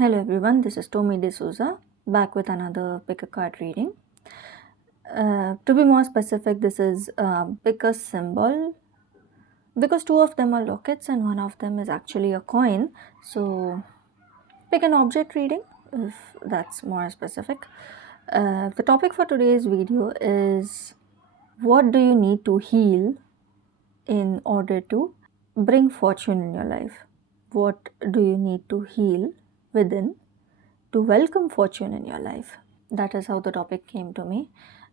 Hello everyone, this is Tommy D'Souza back with another pick a card reading. To be more specific, this is pick a symbol because two of them are lockets and one of them is actually a coin. So pick an object reading if that's more specific. The topic for today's video is what do you need to heal in order to bring fortune in your life? What do you need to heal within to welcome fortune in your life? That is how the topic came to me.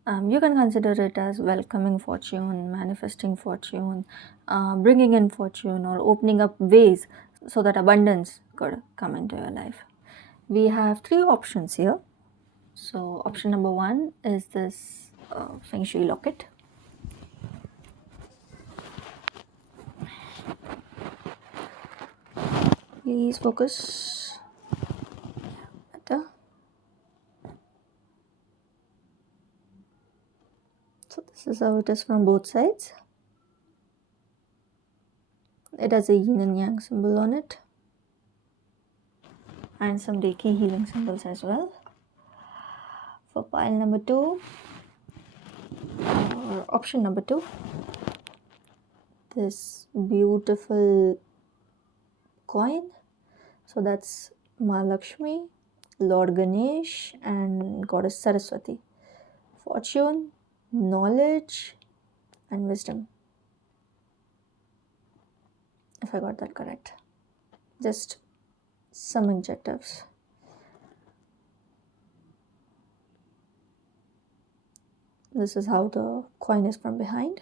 You can consider it as welcoming fortune, manifesting fortune, bringing in fortune, or opening up ways so that abundance could come into your life. We have three options here. So, option number one is this Feng Shui locket. Please focus. Better. So, this is how it is from both sides. It has a yin and yang symbol on it, and some Reiki healing symbols as well. For pile number two, or option number two, this beautiful coin. So that's Mahalakshmi, Lord Ganesh, and Goddess Saraswati. Fortune, knowledge, and wisdom. If I got that correct. Just some adjectives. This is how the coin is from behind.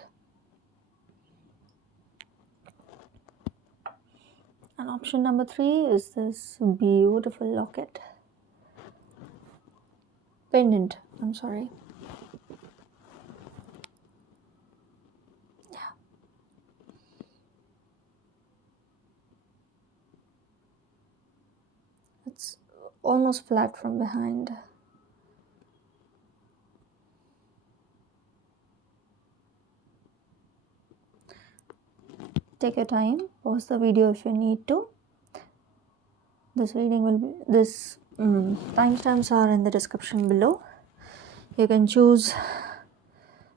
And option number three is this beautiful locket. Pendant, I'm sorry. Yeah. It's almost flat from behind. Take your time, pause the video if you need to. This reading will be, timestamps are in the description below. You can choose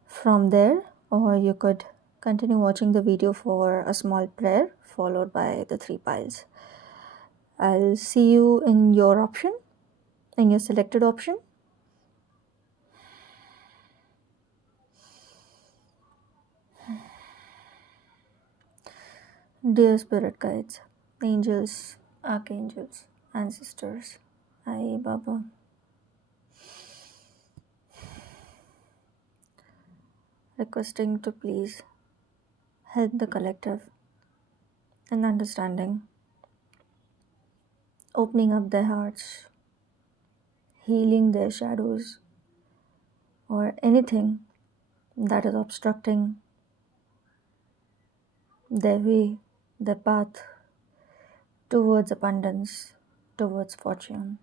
from there, or you could continue watching the video for a small prayer followed by the three piles. I'll see you in your option, in your selected option. Dear spirit guides, angels, archangels, ancestors, Ai Baba, requesting to please help the collective in understanding, opening up their hearts, healing their shadows, or anything that is obstructing their way, their path towards abundance, towards fortune.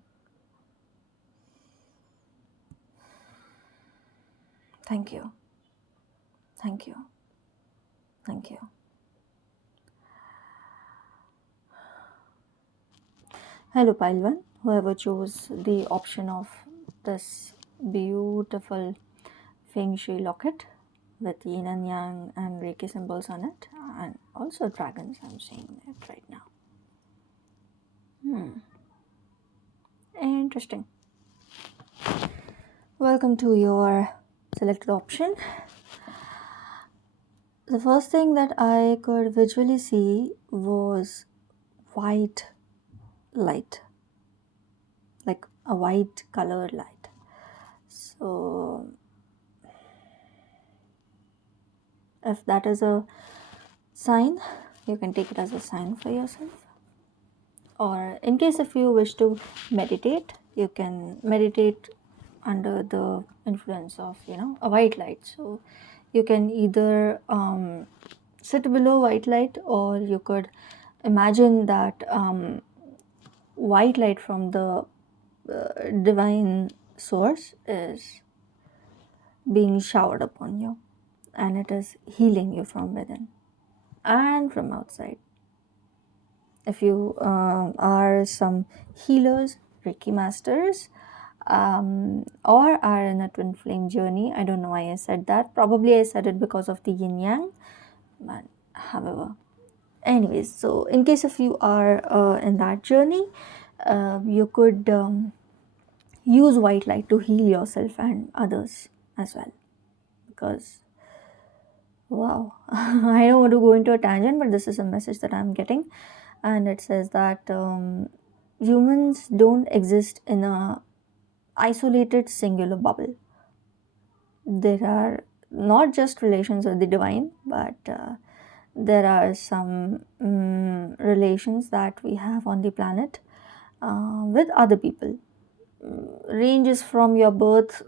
Thank you. Thank you. Thank you. Hello, Pile 1. Whoever chose the option of this beautiful Feng Shui locket with yin and yang and Reiki symbols on it, and also dragons, I'm seeing it right now. Interesting. Welcome to your selected option. The first thing that I could visually see was white light, like a white colored light. So if that is a sign, you can take it as a sign for yourself. Or in case if you wish to meditate, you can meditate under the influence of a white light. So you can either sit below white light, or you could imagine that white light from the divine source is being showered upon you, and it is healing you from within and from outside. If you are some healers, Reiki masters, or are in a twin flame journey, I don't know why I said that. Probably I said it because of the yin yang, but however. Anyways, so in case if you are in that journey, you could use white light to heal yourself and others as well. Because, wow, I don't want to go into a tangent, but this is a message that I'm getting. And it says that humans don't exist in a isolated singular bubble. There are not just relations with the divine, but there are some relations that we have on the planet with other people. Ranges from your birth,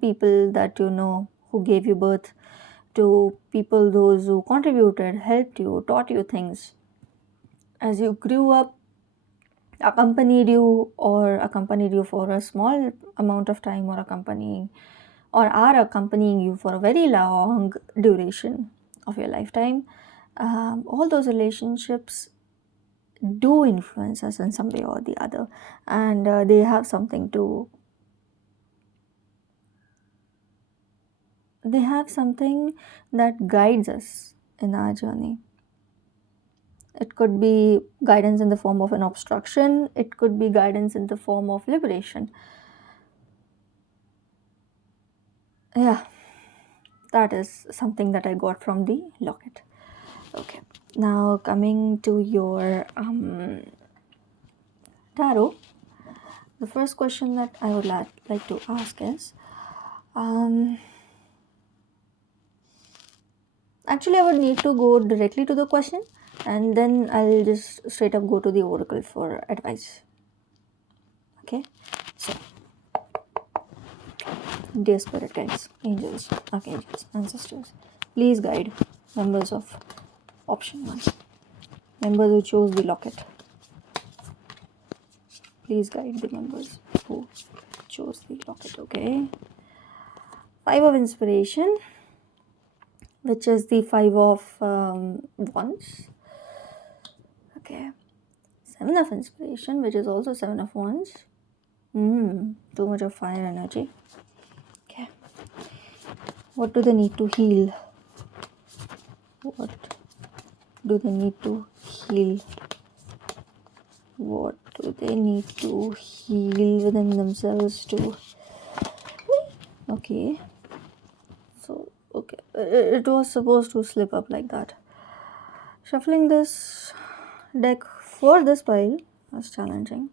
people that you know who gave you birth, to people those who contributed, helped you, taught you things as you grew up, accompanied you for a small amount of time, or are accompanying you for a very long duration of your lifetime. All those relationships do influence us in some way or the other, and they have something that guides us in our journey. It could be guidance in the form of an obstruction, it could be guidance in the form of liberation. Yeah, that is something that I got from the locket. Okay, now coming to your tarot, the first question that I would like to ask is, actually I would need to go directly to the question, and then I'll just straight up go to the oracle for advice. Okay, so dear spirit guides, angels, archangels, ancestors, please guide members of option 1, members who chose the locket. Please guide the members who chose the locket. Okay, 5 of inspiration, which is the 5 of wands. Okay, 7 of inspiration, which is also 7 of wands. Too much of fire energy. Okay, what do they need to heal? What do they need to heal? What do they need to heal within themselves to? Okay, so okay, it was supposed to slip up like that. Shuffling this deck for this pile was challenging.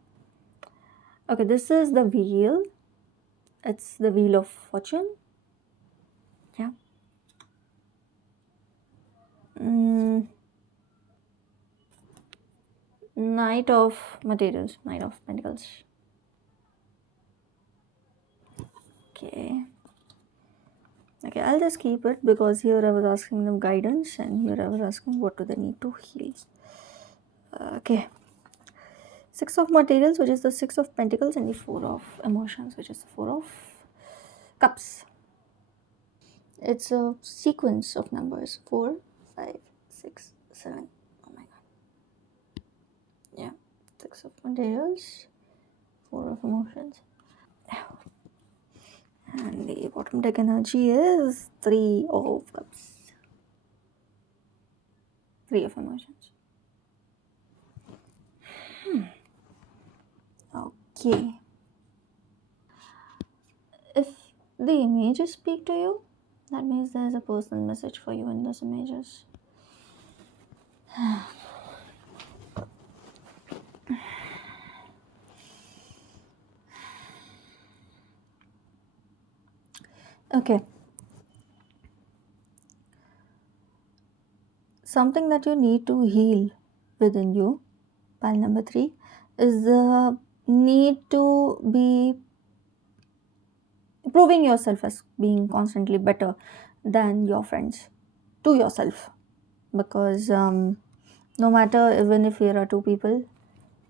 Okay, this is the wheel. It's the wheel of fortune. Yeah. Knight of materials, Knight of pentacles. Okay, I'll just keep it, because here I was asking them guidance, and here I was asking what do they need to heal. Okay, 6 of materials, which is the 6 of pentacles, and the 4 of emotions, which is the 4 of cups. It's a sequence of numbers: 4, 5, 6, 7. Oh my god. Yeah, 6 of materials, 4 of emotions. And the bottom deck energy is 3 of cups, 3 of emotions. Okay. If the images speak to you, that means there is a personal message for you in those images. Okay. Something that you need to heal within you, pile number 3, is the need to be proving yourself as being constantly better than your friends to yourself. Because no matter, even if here are 2 people,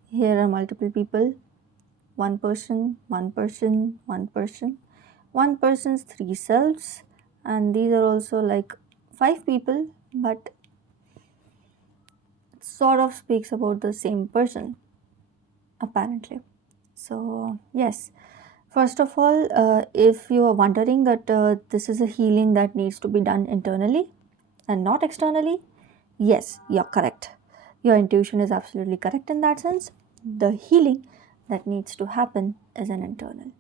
here are multiple people, one person, one person, one person, one person's 3 selves, and these are also like 5 people, but sort of speaks about the same person, apparently. So, yes, first of all, if you are wondering that this is a healing that needs to be done internally and not externally, yes, you're correct. Your intuition is absolutely correct in that sense. The healing that needs to happen is an internal.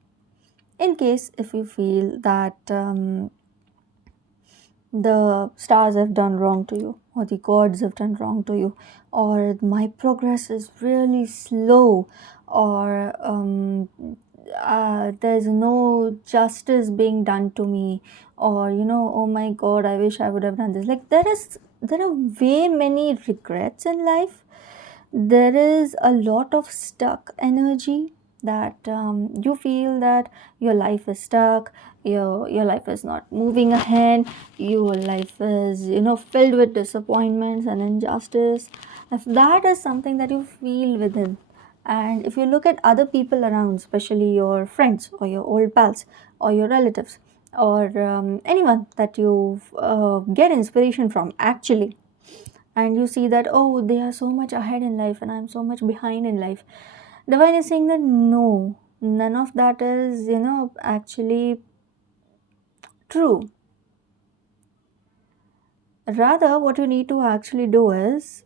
In case if you feel that the stars have done wrong to you, or the gods have done wrong to you, or my progress is really slow, or there's no justice being done to me, or oh my god, I wish I would have done this. Like there are way many regrets in life. There is a lot of stuck energy that you feel that your life is stuck, your life is not moving ahead, your life is filled with disappointments and injustice. If that is something that you feel within, and if you look at other people around, especially your friends or your old pals or your relatives or anyone that you get inspiration from actually, and you see that, oh, they are so much ahead in life and I'm so much behind in life, divine is saying that no, none of that is actually true. Rather, what you need to actually do is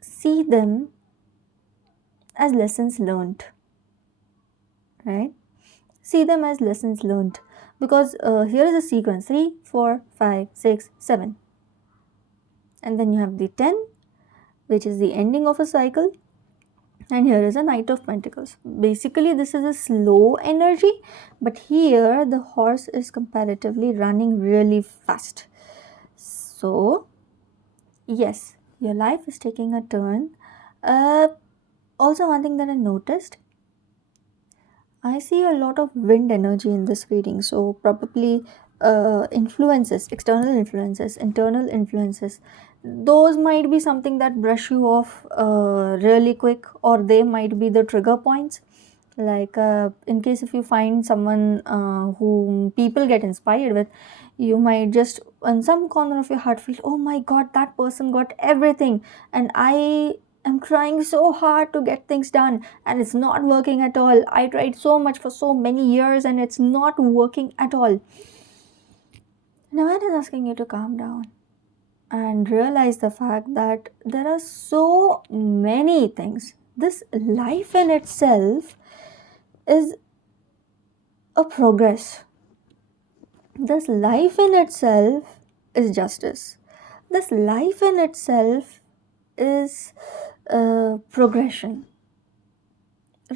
see them as lessons learned, right? See them as lessons learned, because here is a sequence: 3, 4, 5, 6, 7, and then you have the 10, which is the ending of a cycle. And here is a Knight of Pentacles. Basically, this is a slow energy, but here the horse is comparatively running really fast. So, yes, your life is taking a turn. Also, one thing that I noticed, I see a lot of wind energy in this reading. So, probably influences, external influences, internal influences, those might be something that brush you off really quick, or they might be the trigger points. Like, in case if you find someone whom people get inspired with, you might just in some corner of your heart feel, oh my god, that person got everything, and I am trying so hard to get things done and it's not working at all. I tried so much for so many years and it's not working at all. Now it is asking you to calm down and realize the fact that there are so many things. This life in itself is a progress. This life in itself is justice. This life in itself is progression.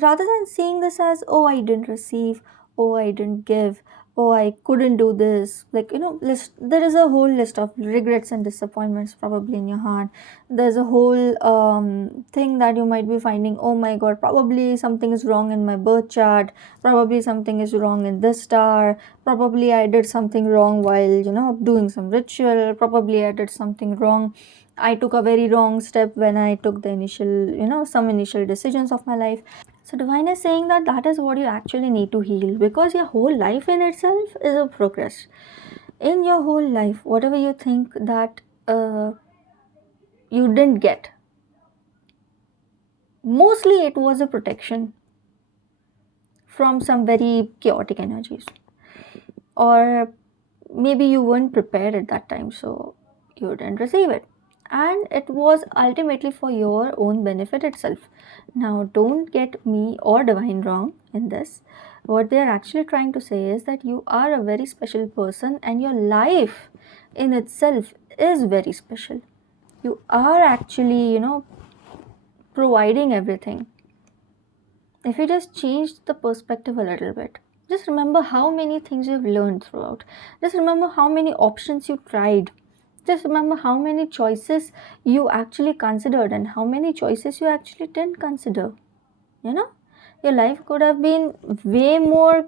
Rather than seeing this as, oh, I didn't receive, oh, I didn't give, oh, I couldn't do this, like there is a whole list of regrets and disappointments probably in your heart. There's a whole thing that you might be finding, oh my god, probably something is wrong in my birth chart, probably something is wrong in this star, probably I did something wrong while doing some ritual, probably I did something wrong, I took a very wrong step when I took the initial some initial decisions of my life. So divine is saying that that is what you actually need to heal, because your whole life in itself is a progress. In your whole life, whatever you think that you didn't get, mostly it was a protection from some very chaotic energies, or maybe you weren't prepared at that time, so you didn't receive it, and it was ultimately for your own benefit itself. Now don't get me or divine wrong in this. What they're actually trying to say is that you are a very special person and your life in itself is very special. You are actually providing everything. If you just change the perspective a little bit, just remember how many things you've learned throughout, just remember how many options you tried, just remember how many choices you actually considered and how many choices you actually didn't consider. Your life could have been way more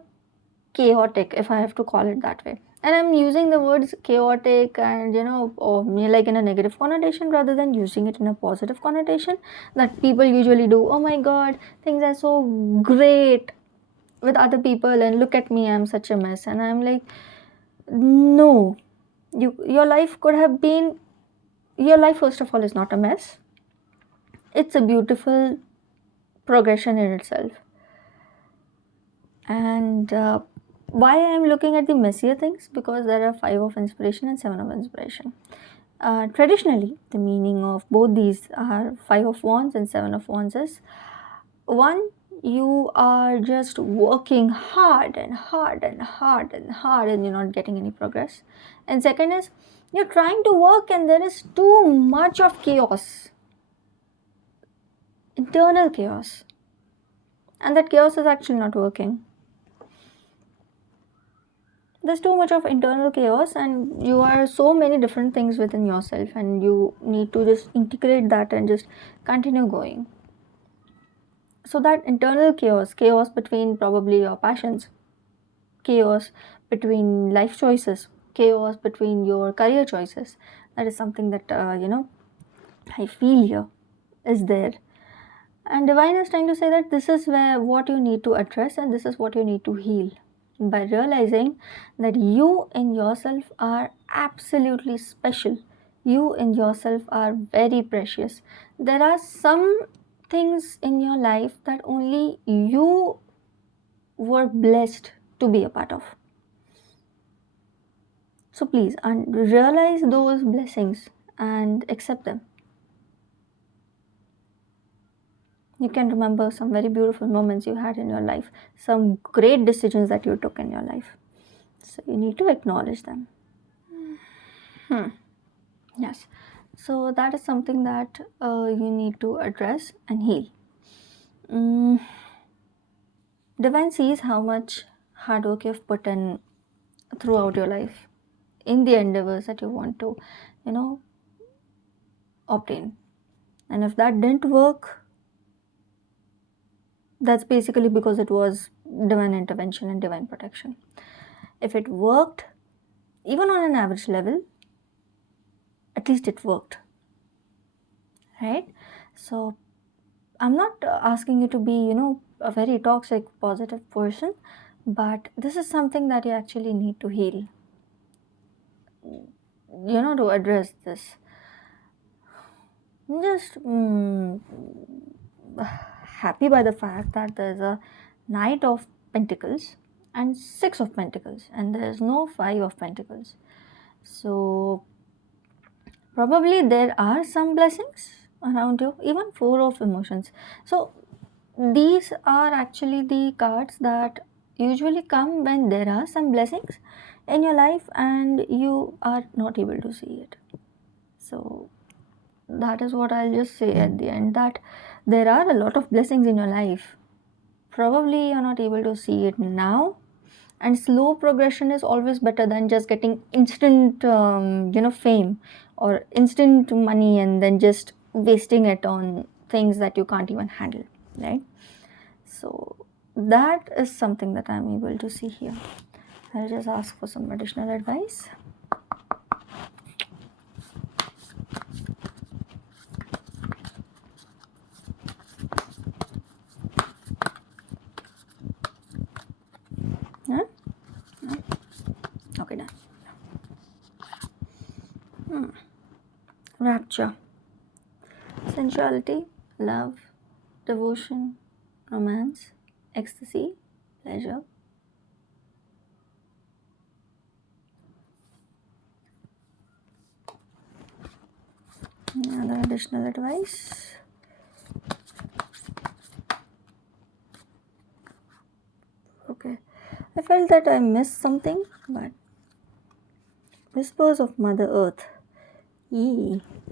chaotic, if I have to call it that way. And I'm using the words chaotic and or like in a negative connotation rather than using it in a positive connotation that people usually do. Oh my god, things are so great with other people and look at me, I'm such a mess. And I'm like, no, your life could have been, your life first of all is not a mess. it's a beautiful progression in itself. And why I am looking at the messier things? Because there are 5 of inspiration and 7 of inspiration. Traditionally, the meaning of both these are 5 of wands and 7 of wands is, one, you are just working hard and hard and hard and hard and you're not getting any progress. And second is, you're trying to work and there is too much of chaos, internal chaos, and that chaos is actually not working. There's too much of internal chaos and you are so many different things within yourself, and you need to just integrate that and just continue going. So that internal chaos between probably your passions, chaos between life choices, chaos between your career choices, that is something that I feel here is there. And divine is trying to say that this is where what you need to address and this is what you need to heal, by realizing that you in yourself are absolutely special. You in yourself are very precious. There are some things in your life that only you were blessed to be a part of. So please realize those blessings and accept them. You can remember some very beautiful moments you had in your life, some great decisions that you took in your life. So you need to acknowledge them. Yes. So that is something that you need to address and heal. Divine sees how much hard work you've put in throughout your life in the endeavors that you want to, obtain. And if that didn't work, that's basically because it was divine intervention and divine protection. If it worked, even on an average level, at least it worked, right? So I'm not asking you to be, a very toxic, positive person, but this is something that you actually need to heal, to address this. Just happy by the fact that there's a Knight of Pentacles and 6 of Pentacles, and there's no 5 of Pentacles. So probably there are some blessings around you, even 4 of Emotions. So these are actually the cards that usually come when there are some blessings in your life and you are not able to see it. So that is what I'll just say at the end, that there are a lot of blessings in your life. Probably you're not able to see it now, and slow progression is always better than just getting instant fame or instant money and then just wasting it on things that you can't even handle, right? So that is something that I'm able to see here. I'll just ask for some additional advice. Huh? No? Okay, done. Rapture, sensuality, love, devotion, romance, ecstasy, pleasure. Another additional advice. Okay, I felt that I missed something, but whispers of Mother Earth.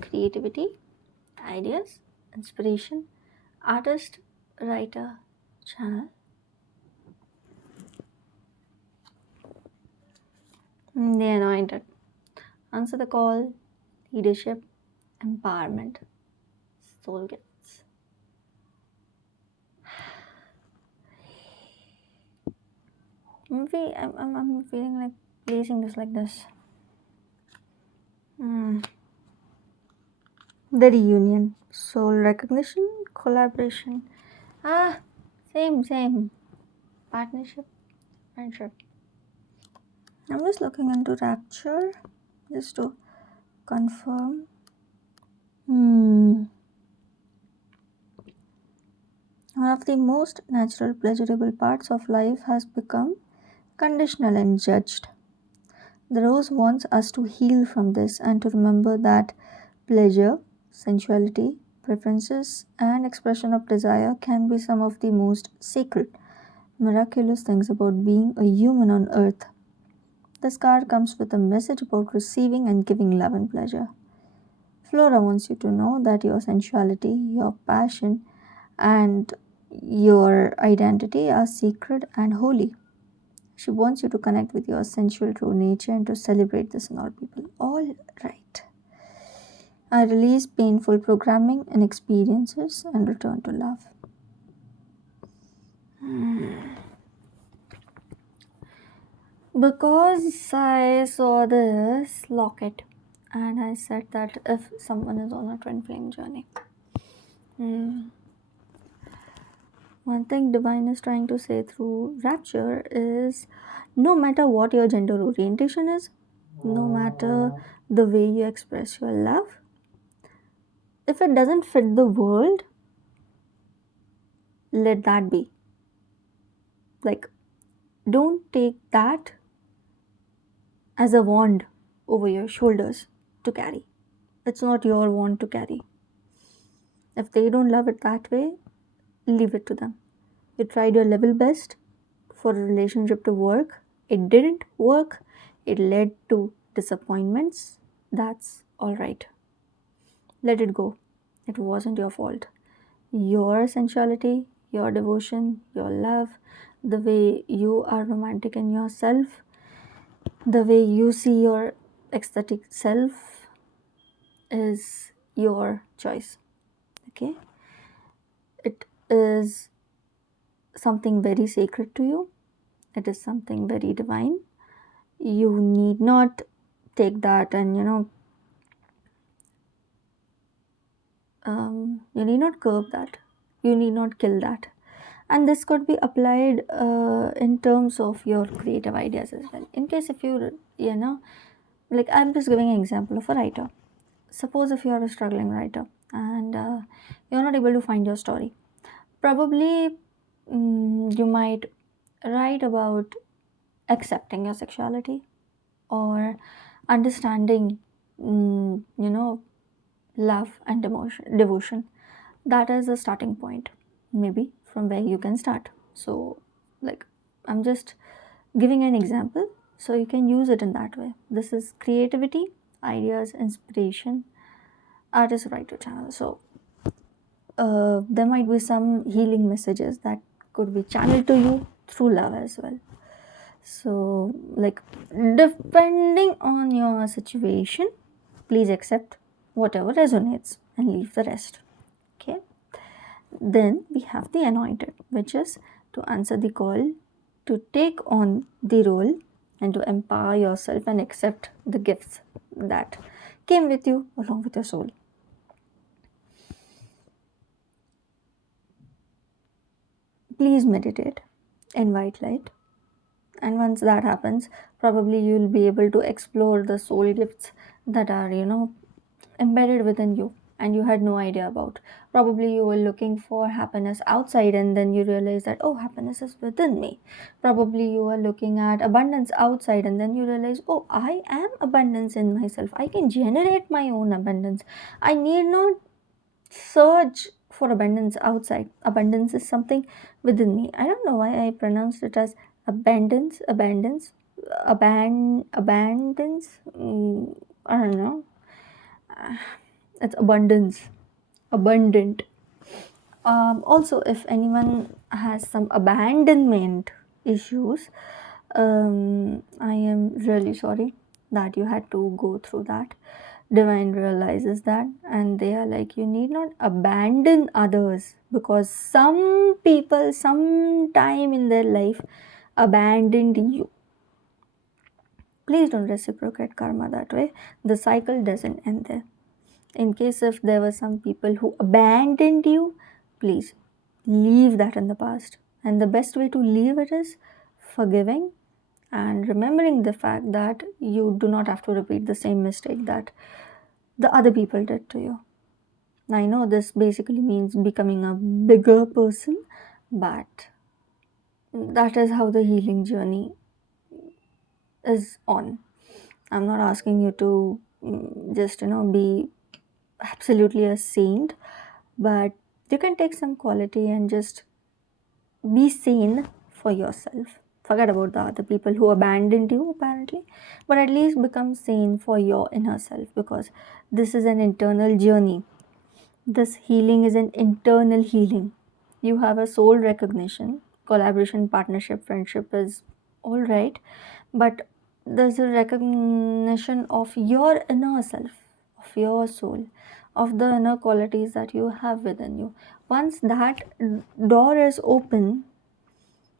Creativity, ideas, inspiration, artist, writer, channel. The Anointed. Answer the call, leadership, empowerment, soul gifts. I'm feeling like placing this like this. The reunion, soul recognition, collaboration. Same. Partnership, friendship. I'm just looking into rapture just to confirm. One of the most natural, pleasurable parts of life has become conditional and judged. The Rose wants us to heal from this and to remember that pleasure, sensuality, preferences, and expression of desire can be some of the most sacred, miraculous things about being a human on earth. This card comes with a message about receiving and giving love and pleasure. Flora wants you to know that your sensuality, your passion, and your identity are sacred and holy. She wants you to connect with your sensual true nature and to celebrate this in all people. All right. I release painful programming and experiences and return to love. Because I saw this locket and I said that if someone is on a twin flame journey, one thing divine is trying to say through rapture is no matter what your gender orientation is, no matter the way you express your love, if it doesn't fit the world, let that be. Like, don't take that as a wand over your shoulders to carry. It's not your wand to carry. If they don't love it that way, leave it to them. You tried your level best for a relationship to work. It didn't work. It led to disappointments. That's all right. Let it go. It wasn't your fault. Your sensuality, your devotion, your love, the way you are romantic in yourself, the way you see your ecstatic self is your choice. Okay? It is something very sacred to you. It is something very divine. You need not take that and you need not curb that. You need not kill that. And this could be applied in terms of your creative ideas as well. In case if like I'm just giving an example of a writer. Suppose if you are a struggling writer and you're not able to find your story, probably you might write about accepting your sexuality or understanding love and devotion. That is a starting point, maybe from where you can start. So like I'm just giving an example so you can use it in that way. This is creativity, ideas, inspiration, artist writer channel. So there might be some healing messages that could be channeled to you through love as well. So like depending on your situation, please accept whatever resonates and leave the rest. Okay. Then we have the anointed, which is to answer the call, to take on the role, and to empower yourself and accept the gifts that came with you along with your soul. Please meditate, invite light, and once that happens, probably you'll be able to explore the soul gifts that are embedded within you and you had no idea about. Probably you were looking for happiness outside and then you realize that, oh, happiness is within me. Probably you were looking at abundance outside and then you realize, oh, I am abundance in myself. I can generate my own abundance. I need not search for abundance outside. Abundance is something within me. I don't know why I pronounced it as abundance. Abundance. I don't know. It's abundant. Also, if anyone has some abandonment issues, I am really sorry that you had to go through that. Divine realizes that and they are like, you need not abandon others because some people sometime in their life abandoned you. Please don't reciprocate karma that way. The cycle doesn't end there. In case if there were some people who abandoned you, please leave that in the past. And the best way to leave it is forgiving and remembering the fact that you do not have to repeat the same mistake that the other people did to you. I know this basically means becoming a bigger person, but that is how the healing journey is on. I'm not asking you to just, be absolutely a saint, but you can take some quality and just be sane for yourself. Forget about the other people who abandoned you, apparently, but at least become sane for your inner self, because this is an internal journey. This healing is an internal healing. You have a soul recognition, collaboration, partnership, friendship is all right, but there's a recognition of your inner self, of your soul, of the inner qualities that you have within you. Once that door is open,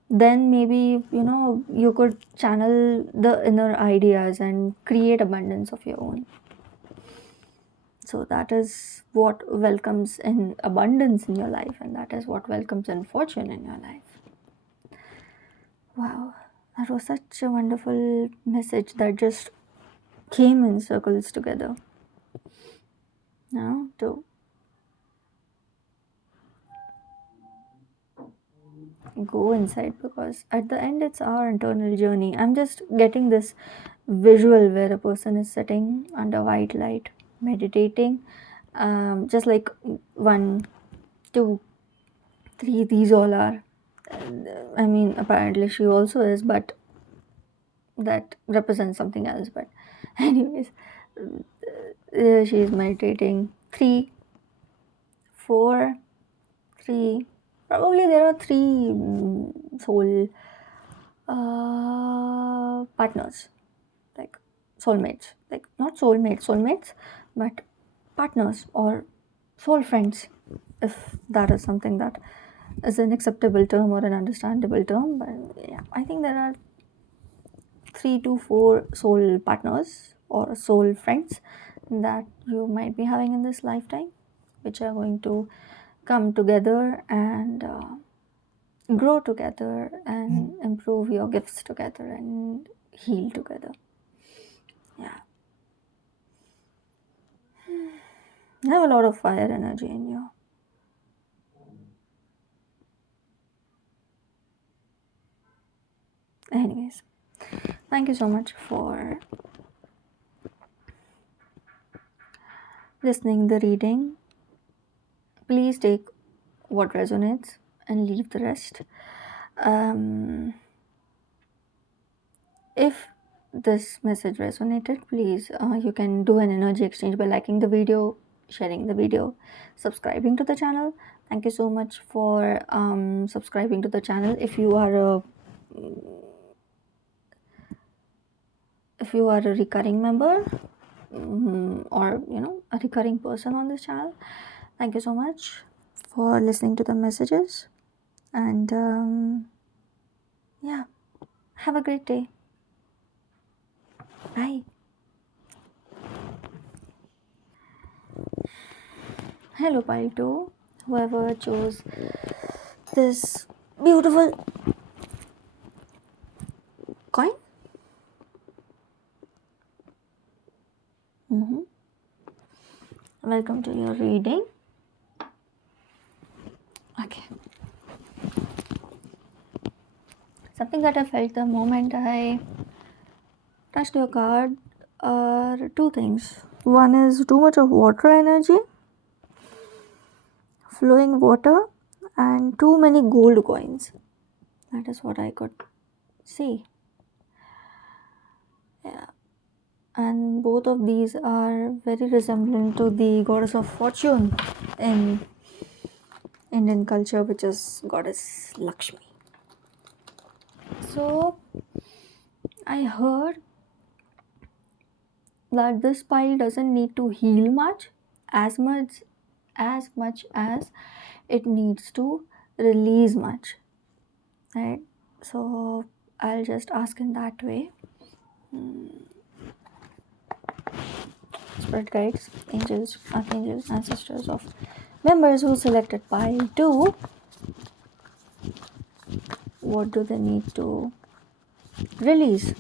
then maybe you could channel the inner ideas and create abundance of your own. So that is what welcomes in abundance in your life, and that is what welcomes in fortune in your life. Wow, that was such a wonderful message that just came in circles together. Now to go inside, because at the end it's our internal journey. I'm just getting this visual where a person is sitting under white light, meditating, just like 1, 2, 3, these all are. I mean, apparently she also is, but that represents something else. But, anyways, she is meditating. 3, 4, 3. Probably there are 3 soul partners, like soulmates, like not soulmates, but partners or soul friends, if that is something that is an acceptable term or an understandable term. But yeah, I think there are 3 to 4 soul partners or soul friends that you might be having in this lifetime, which are going to come together and grow together and improve your gifts together and heal together. Yeah. You have a lot of fire energy in you. Anyways, thank you so much for listening the reading. Please take what resonates and leave the rest. If this message resonated, please you can do an energy exchange by liking the video, sharing the video, subscribing to the channel. Thank you so much for subscribing to the channel. If you are a recurring member, or a recurring person on this channel, thank you so much for listening to the messages, and yeah, have a great day. Bye. Hello, pile 2, whoever chose this beautiful coin. Welcome to your reading. Okay. Something that I felt the moment I touched your card are 2 things. One is too much of water energy, flowing water, and too many gold coins. That is what I could see. Yeah. And both of these are very resemblant to the goddess of fortune in Indian culture, which is goddess Lakshmi. So I heard that this pile doesn't need to heal as much as it needs to release much, right? So I'll just ask in that way. Spirit guides, angels, archangels, ancestors of members who selected pile 2, what do they need to release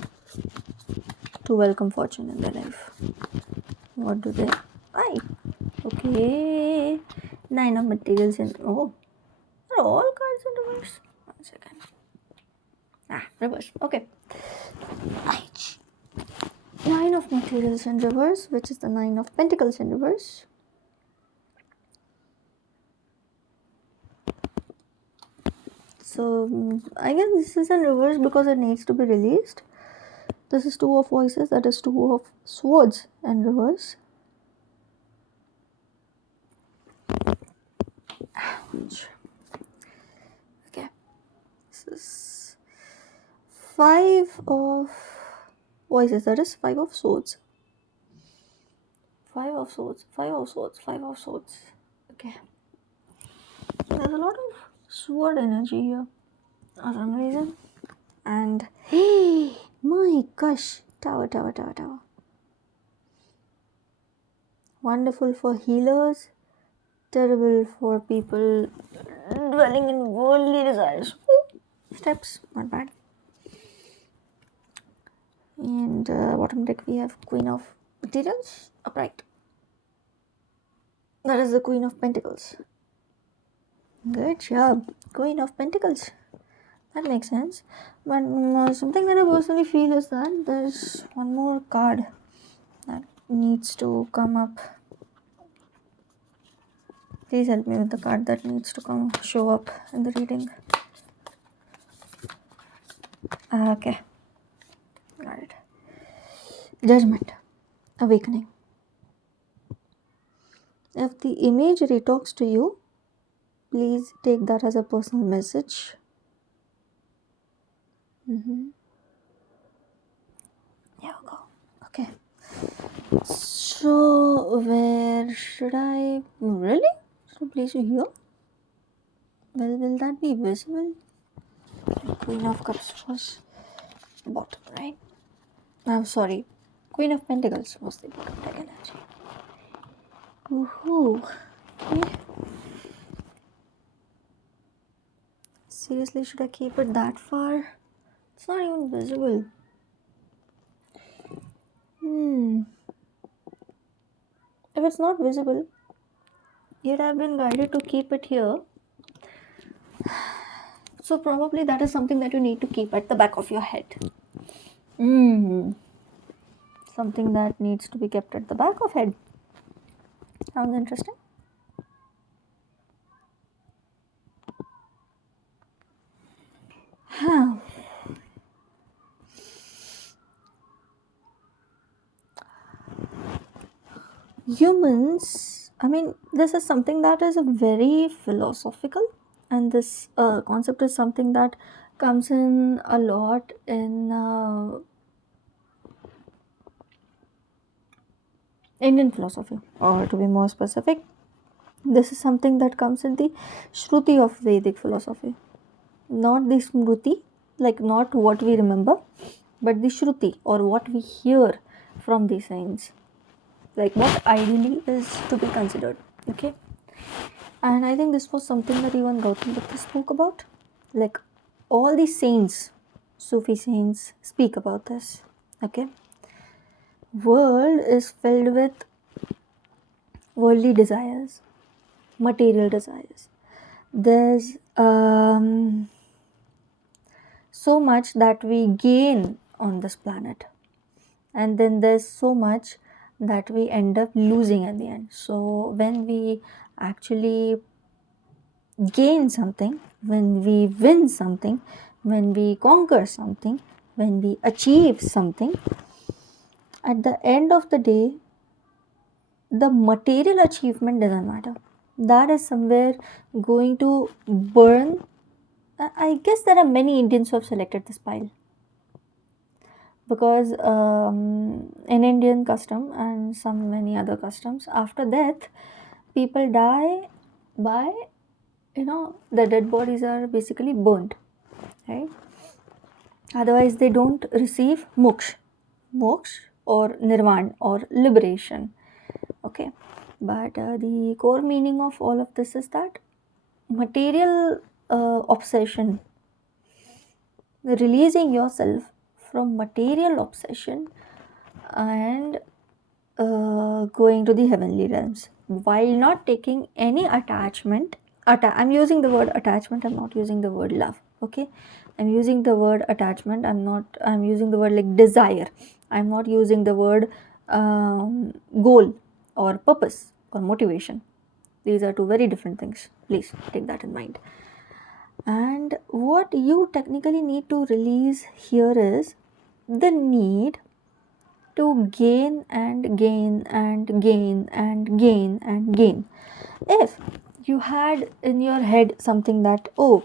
to welcome fortune in their life? What do they... Okay, 9 of materials in... Oh, are all cards in reverse? 1 second. Reverse. Okay. Ouch. 9 of materials in reverse, which is the 9 of pentacles in reverse. So I guess this is in reverse because it needs to be released. This is 2 of voices, that is 2 of swords in reverse. Ouch. Okay. This is 5 of voices, that is 5 of swords. 5 of swords, 5 of swords, 5 of swords. Okay. There's a lot of sword energy here for some reason. And hey, my gosh, tower. Wonderful for healers, terrible for people dwelling in worldly desires. Steps, not bad. And bottom deck we have Queen of Materials, upright. That is the Queen of Pentacles. Good job, Queen of Pentacles. That makes sense. But something that I personally feel is that there's one more card that needs to come up. Please help me with the card that needs to show up in the reading. Okay. Got it. Judgment. Awakening. If the imagery talks to you, please take that as a personal message. Here we go. Okay. So, where should I... Really? So, place you here? Well, will that be visible? Queen of Cups was bottom, right? I'm sorry. Queen of Pentacles was the bottom deck energy. Woohoo. Okay. Seriously, should I keep it that far? It's not even visible. If it's not visible, you'd have been guided to keep it here. So probably that is something that you need to keep at the back of your head. Something that needs to be kept at the back of head. Sounds interesting. Humans, I mean, this is something that is very philosophical, and this concept is something that comes in a lot in Indian philosophy, or to be more specific, this is something that comes in the Shruti of Vedic philosophy. Not the Smruti, like not what we remember, but the Shruti, or what we hear from the saints. Like what ideally is to be considered. Okay. And I think this was something that even Gautam Buddha spoke about. Like all the saints, Sufi saints, speak about this. Okay. World is filled with worldly desires, material desires. There's so much that we gain on this planet, and then there's so much that we end up losing at the end. So when we actually gain something, when we win something, when we conquer something, when we achieve something, at the end of the day, the material achievement doesn't matter. That is somewhere going to burn. I guess there are many Indians who have selected this pile, because in Indian custom and some many other customs, after death, people die by, the dead bodies are basically burnt, right? Otherwise, they don't receive moksha or nirvana or liberation. Okay, but the core meaning of all of this is that material obsession, releasing yourself from material obsession and going to the heavenly realms while not taking any attachment I'm using the word attachment, I'm not using the word love. Okay, I'm using the word attachment, I'm using the word like desire. I'm not using the word goal or purpose or motivation. These are two very different things. Please take that in mind. And what you technically need to release here is the need to gain and gain and gain and gain and gain. If you had in your head something that, oh,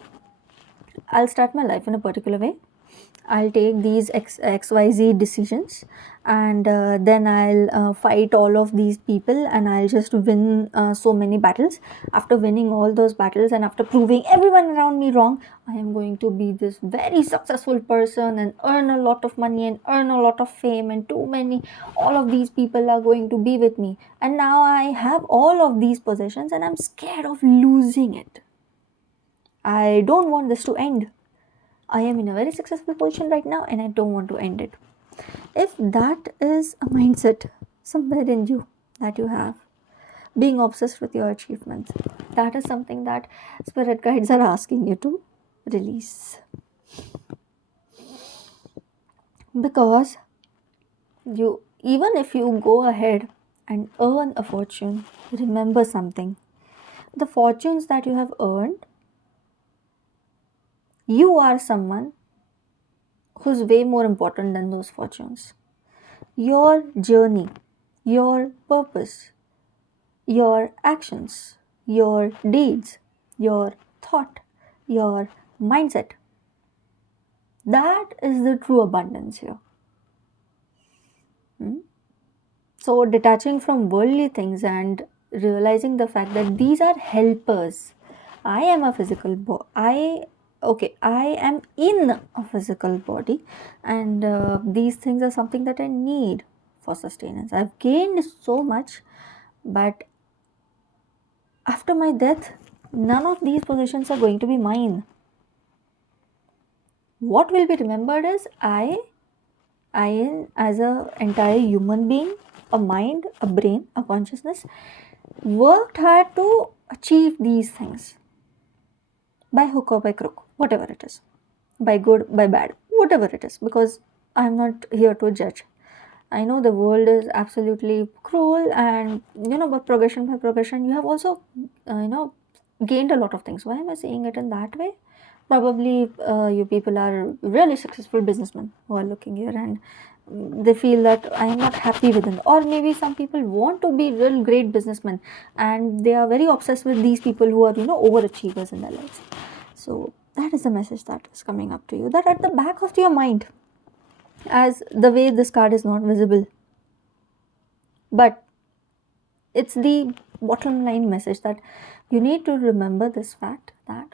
I'll start my life in a particular way, I'll take these XYZ decisions, and then I'll fight all of these people, and I'll just win so many battles. After winning all those battles and after proving everyone around me wrong, I am going to be this very successful person and earn a lot of money and earn a lot of fame, and all of these people are going to be with me. And now I have all of these possessions and I'm scared of losing it. I don't want this to end. I am in a very successful position right now and I don't want to end it. If that is a mindset somewhere in you that you have, being obsessed with your achievements, that is something that spirit guides are asking you to release. Because even if you go ahead and earn a fortune, remember something. The fortunes that you have earned, you are someone who's way more important than those fortunes. Your journey, your purpose, your actions, your deeds, your thought, your mindset. That is the true abundance here. So, detaching from worldly things and realizing the fact that these are helpers. I am a physical body. I am in a physical body, and these things are something that I need for sustenance. I've gained so much, but after my death, none of these possessions are going to be mine. What will be remembered is I as a entire human being, a mind, a brain, a consciousness, worked hard to achieve these things by hook or by crook, whatever it is, by good, by bad, whatever it is, because I'm not here to judge. I know the world is absolutely cruel, and by progression, you have also, gained a lot of things. Why am I saying it in that way? Probably you people are really successful businessmen who are looking here, and they feel that I am not happy with them. Or maybe some people want to be real great businessmen and they are very obsessed with these people who are, overachievers in their lives. So that is the message that is coming up to you, that at the back of your mind, as the way this card is not visible, but it's the bottom line message that you need to remember this fact that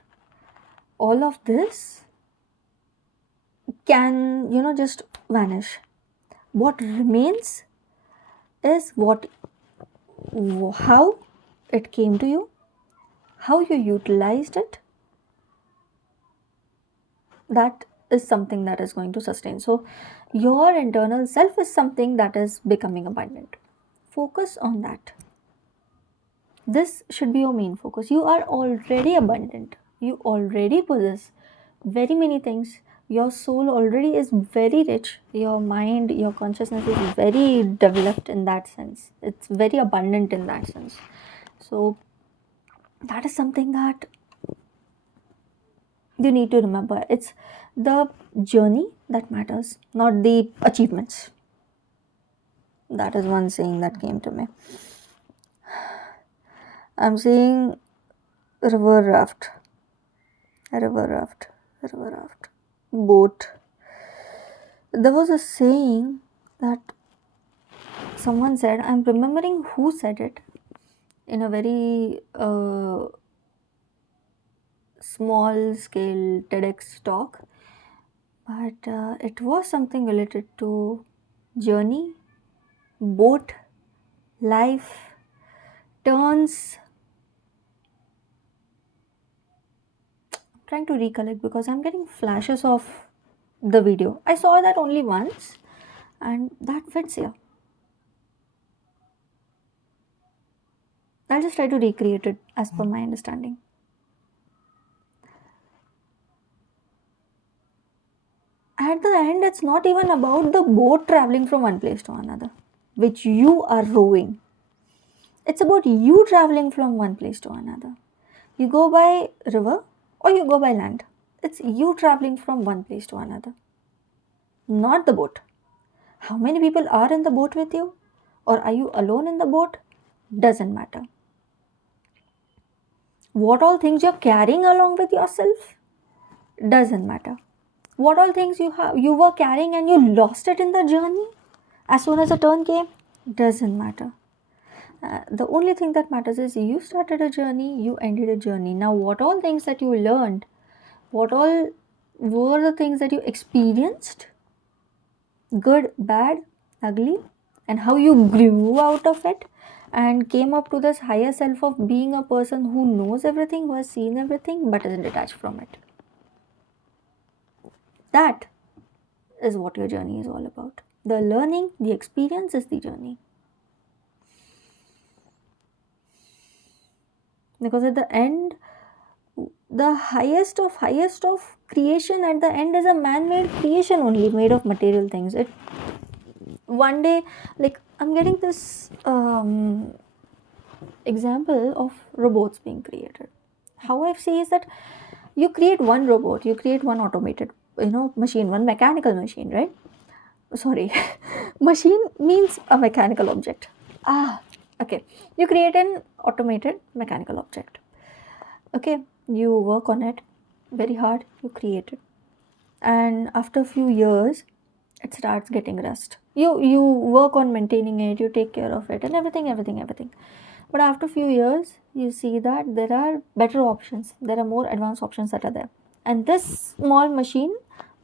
all of this can, just vanish. What remains is how it came to you, how you utilized it. That is something that is going to sustain. So your internal self is something that is becoming abundant. Focus on that. This should be your main focus. You are already abundant. You already possess very many things. Your soul already is very rich. Your mind, your consciousness is very developed in that sense. It's very abundant in that sense. So that is something that you need to remember. It's the journey that matters, not the achievements. That is one saying that came to me. I'm seeing river raft, boat. There was a saying that someone said, I'm remembering who said it in a very small scale TEDx talk, but it was something related to journey, boat, life, turns. I'm trying to recollect because I'm getting flashes of the video. I saw that only once and that fits here. I'll just try to recreate it as per my understanding. At the end, it's not even about the boat traveling from one place to another, which you are rowing. It's about you traveling from one place to another. You go by river or you go by land. It's you traveling from one place to another, not the boat. How many people are in the boat with you? Or are you alone in the boat? Doesn't matter. What all things you're carrying along with yourself? Doesn't matter. What all things you were carrying and you lost it in the journey as soon as a turn came? Doesn't matter. The only thing that matters is you started a journey, you ended a journey. Now, what all things that you learned, what all were the things that you experienced, good, bad, ugly, and how you grew out of it and came up to this higher self of being a person who knows everything, who has seen everything, but isn't detached from it. That is what your journey is all about. The learning, the experience is the journey. Because at the end, the highest of creation at the end is a man-made creation only, made of material things. It one day, like I'm getting this example of robots being created. How I see is that you create one robot, you create one automated, machine, one mechanical machine, right? Sorry, machine means a mechanical object. Okay. You create an automated mechanical object. Okay, you work on it very hard, you create it, and after a few years it starts getting rust. You work on maintaining it, you take care of it and everything, but after a few years you see that there are better options, there are more advanced options that are there, and this small machine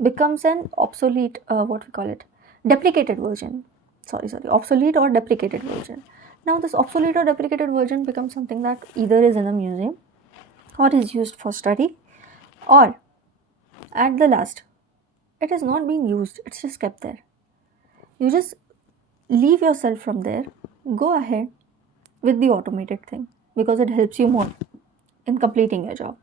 becomes an obsolete, what we call it, deprecated version. Obsolete or deprecated version. Now this obsolete or deprecated version becomes something that either is in a museum or is used for study, or at the last it is not being used, it's just kept there. You just leave yourself from there, go ahead with the automated thing because it helps you more in completing your job.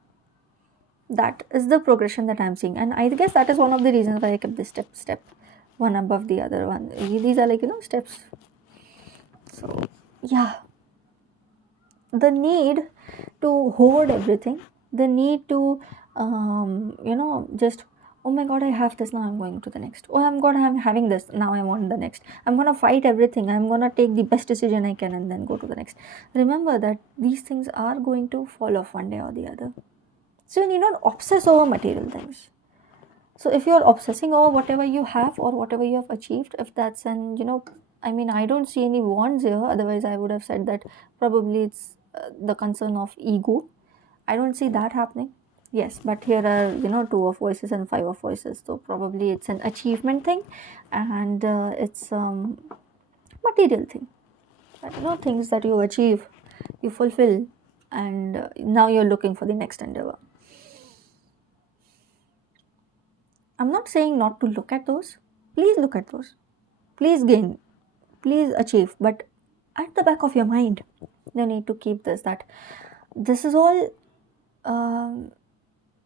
That is the progression that I'm seeing, and I guess that is one of the reasons why I kept this step one above the other one. These are like, steps. So yeah, the need to hoard everything, the need to just, oh my god, I have this, now I'm going to the next. Oh my god, I'm having this, now I want the next. I'm gonna fight everything, I'm gonna take the best decision I can and then go to the next. Remember that these things are going to fall off one day or the other. So you need not obsess over material things. So if you're obsessing over whatever you have or whatever you have achieved, if that's an, I don't see any wands here, otherwise I would have said that probably it's the concern of ego. I don't see that happening. Yes, but here are, 2 of voices and 5 of voices, so probably it's an achievement thing, and it's material thing. Things that you achieve, you fulfill, and now you're looking for the next endeavor. I'm not saying not to look at those. Please look at those. Please gain. Please achieve. But at the back of your mind, you need to keep this, that this is all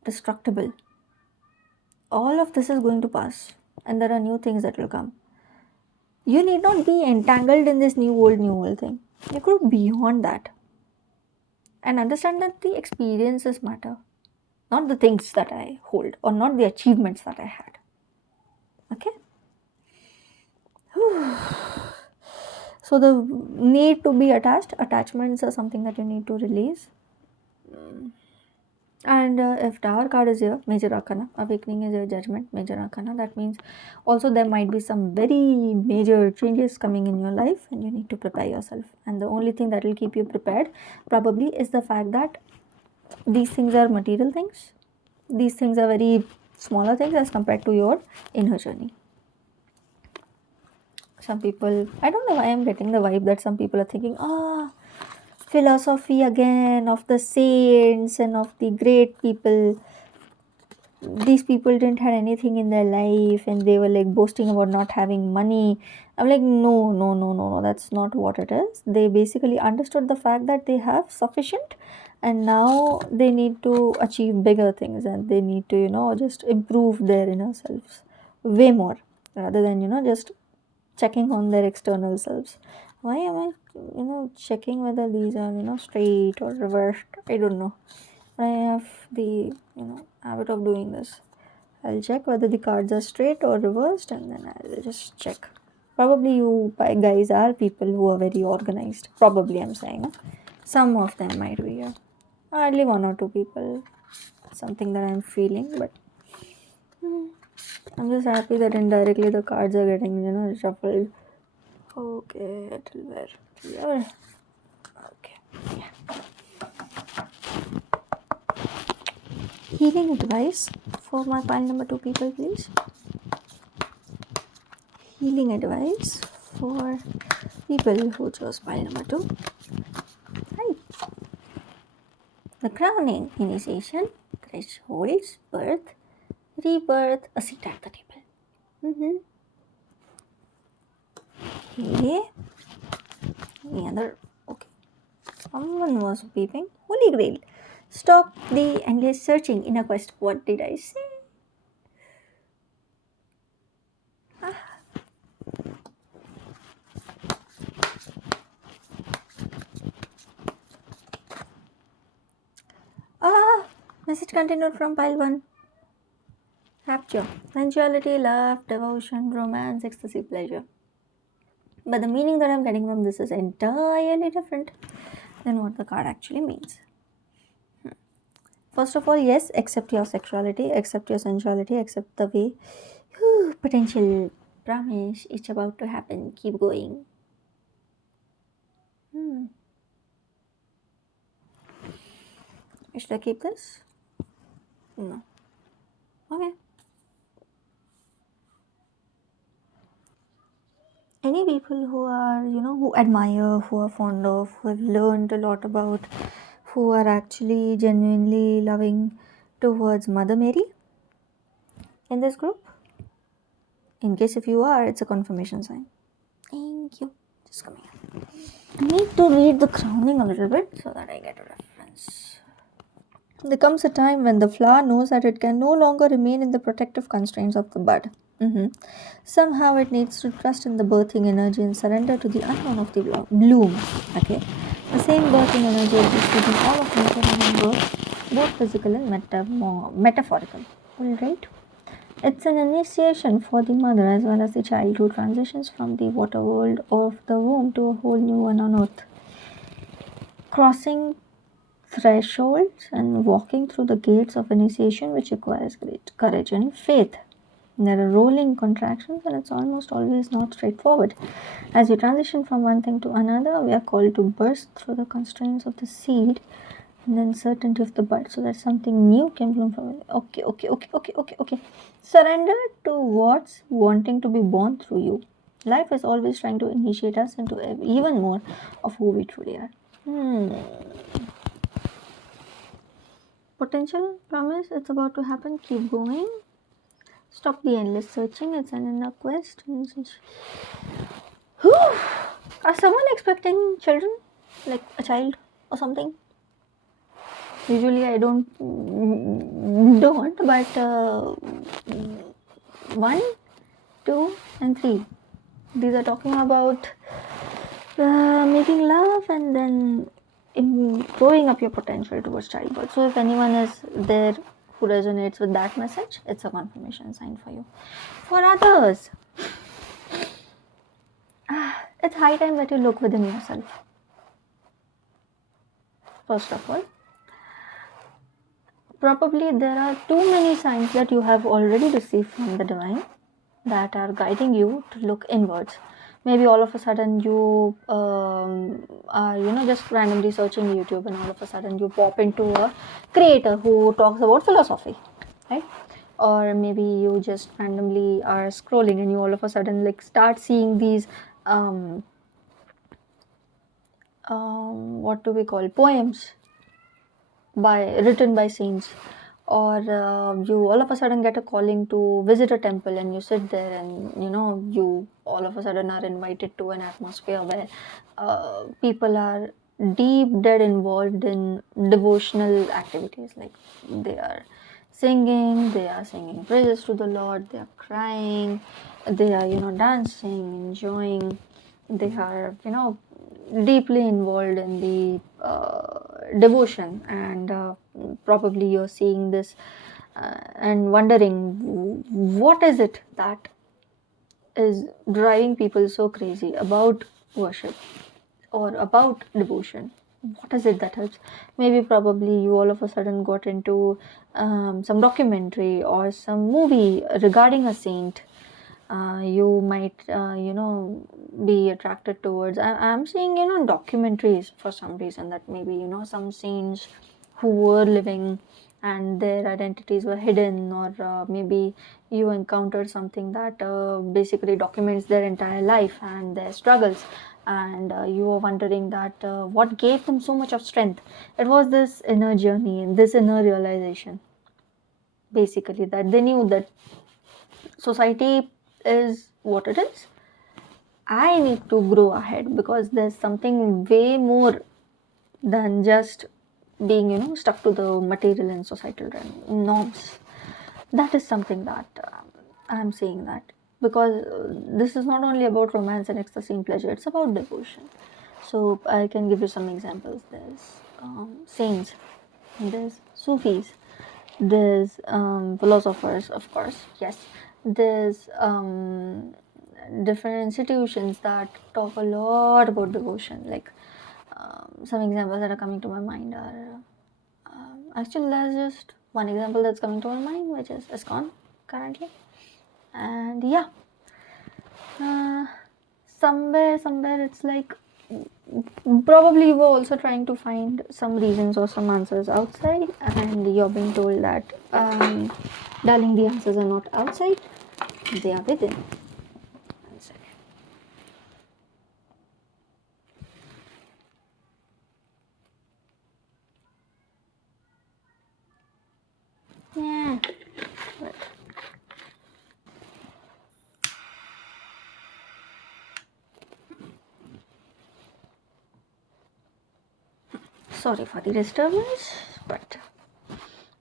destructible. All of this is going to pass, and there are new things that will come. You need not be entangled in this new old thing. You go beyond that and understand that the experiences matter, not the things that I hold or not the achievements that I had. Okay? So the need to be attached, attachments are something that you need to release. And if Tower card is here, Major Arcana, Awakening is your Judgment, Major Arcana, that means also there might be some very major changes coming in your life and you need to prepare yourself. And the only thing that will keep you prepared probably is the fact that these things are material things. These things are very smaller things as compared to your inner journey. Some people, I don't know why I'm getting the vibe that some people are thinking, philosophy again of the saints and of the great people. These people didn't have anything in their life and they were like boasting about not having money. I'm like, no, that's not what it is. They basically understood the fact that they have sufficient and now they need to achieve bigger things and they need to, just improve their inner selves. way more, rather than just checking on their external selves. Why am I checking whether these are straight or reversed? I don't know. I have the habit of doing this. I'll check whether the cards are straight or reversed, and then I'll just check. Probably you guys are people who are very organized. Probably, I'm saying. Some of them might be here. Hardly one or two people. Something that I'm feeling, but I'm just happy that indirectly the cards are getting shuffled. Okay, it'll wear here. Okay, yeah. Healing advice for my pile number 2 people, please. Healing advice for people who chose pile number 2. Hi. The crowning, initiation, thresholds, birth, rebirth, a seat at the table. Okay. Any other? Okay. Someone was beeping. Holy Grail. Stop the endless searching in a quest. What did I say? Message continued from pile 1. Rapture, sensuality, love, devotion, romance, ecstasy, pleasure. But the meaning that I'm getting from this is entirely different than what the card actually means. First of all, yes, accept your sexuality, accept your sensuality, accept the way potential, promise, it's about to happen, keep going. Should I keep this? No. Okay. Any people who are, who admire, who are fond of, who have learned a lot about, who are actually genuinely loving towards Mother Mary in this group? In case if you are, it's a confirmation sign. Thank you. Just come here. I need to read the crowning a little bit so that I get a reference. There comes a time when the flower knows that it can no longer remain in the protective constraints of the bud. Somehow it needs to trust in the birthing energy and surrender to the unknown of the bloom. Okay, the same birthing energy exists within all of nature and birth, both physical and metaphorical. All right. It's an initiation for the mother as well as the child who transitions from the water world of the womb to a whole new one on earth. Crossing thresholds and walking through the gates of initiation, which requires great courage and faith. There are rolling contractions, and it's almost always not straightforward. As we transition from one thing to another, we are called to burst through the constraints of the seed and the uncertainty of the bud so that something new can bloom from it. Okay. Surrender to what's wanting to be born through you. Life is always trying to initiate us into even more of who we truly are. Potential, promise, it's about to happen. Keep going. Stop the endless searching. It's an inner quest. Are someone expecting children? Like a child or something? Usually I don't, but 1, 2, and 3. These are talking about making love and then growing up your potential towards childbirth. So if anyone is there who resonates with that message, it's a confirmation sign for you. For others, it's high time that you look within yourself. First of all, probably there are too many signs that you have already received from the divine that are guiding you to look inwards. Maybe all of a sudden you are just randomly searching YouTube, and all of a sudden you pop into a creator who talks about philosophy, right? Or maybe you just randomly are scrolling and you all of a sudden like start seeing these what do we call poems written by saints, or you all of a sudden get a calling to visit a temple and you sit there and you all of a sudden are invited to an atmosphere where people are dead involved in devotional activities, like they are singing, they are singing praises to the Lord, they are crying, they are, dancing, enjoying, they are, deeply involved in the devotion, and probably you're seeing this and wondering what is it that is driving people so crazy about worship or about devotion. What is it that helps? Maybe probably you all of a sudden got into some documentary or some movie regarding a saint. You might be attracted towards, I'm seeing documentaries for some reason, that maybe some saints who were living and their identities were hidden, or maybe you encountered something that basically documents their entire life and their struggles, and you were wondering that what gave them so much of strength. It was this inner journey and this inner realization, basically, that they knew that society is what it is. I need to grow ahead because there's something way more than just being, stuck to the material and societal norms. That is something that I'm saying that, because this is not only about romance and ecstasy and pleasure, it's about devotion. So I can give you some examples. There's saints, there's Sufis, there's philosophers, of course, yes. There's different institutions that talk a lot about devotion. Like some examples that are coming to my mind are actually, there's just one example that's coming to my mind, which is ISKCON currently. And yeah, somewhere it's like probably you were also trying to find some reasons or some answers outside, and you're being told that darling, the answers are not outside, they are within. One second. Yeah, right. Sorry for the disturbance, but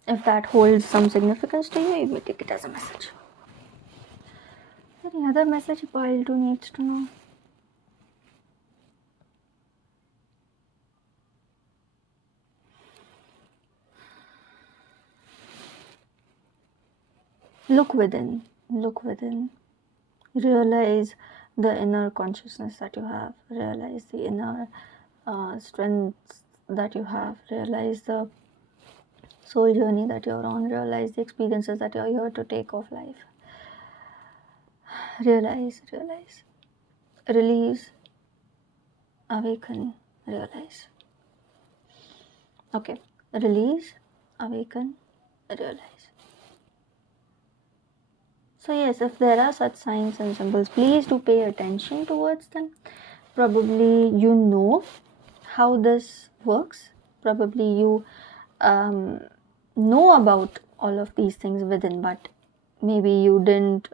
if that holds some significance to you, you may take it as a message. Any other message Pile 2 needs to know? Look within, realize the inner consciousness that you have, realize the inner strengths that you have, realize the soul journey that you're on, realize the experiences that you're here to take of life. Realize, release, awaken, realize. Okay, release, awaken, realize. So yes, if there are such signs and symbols, please do pay attention towards them. Probably you know how this works. Probably you know about all of these things within, but maybe you didn't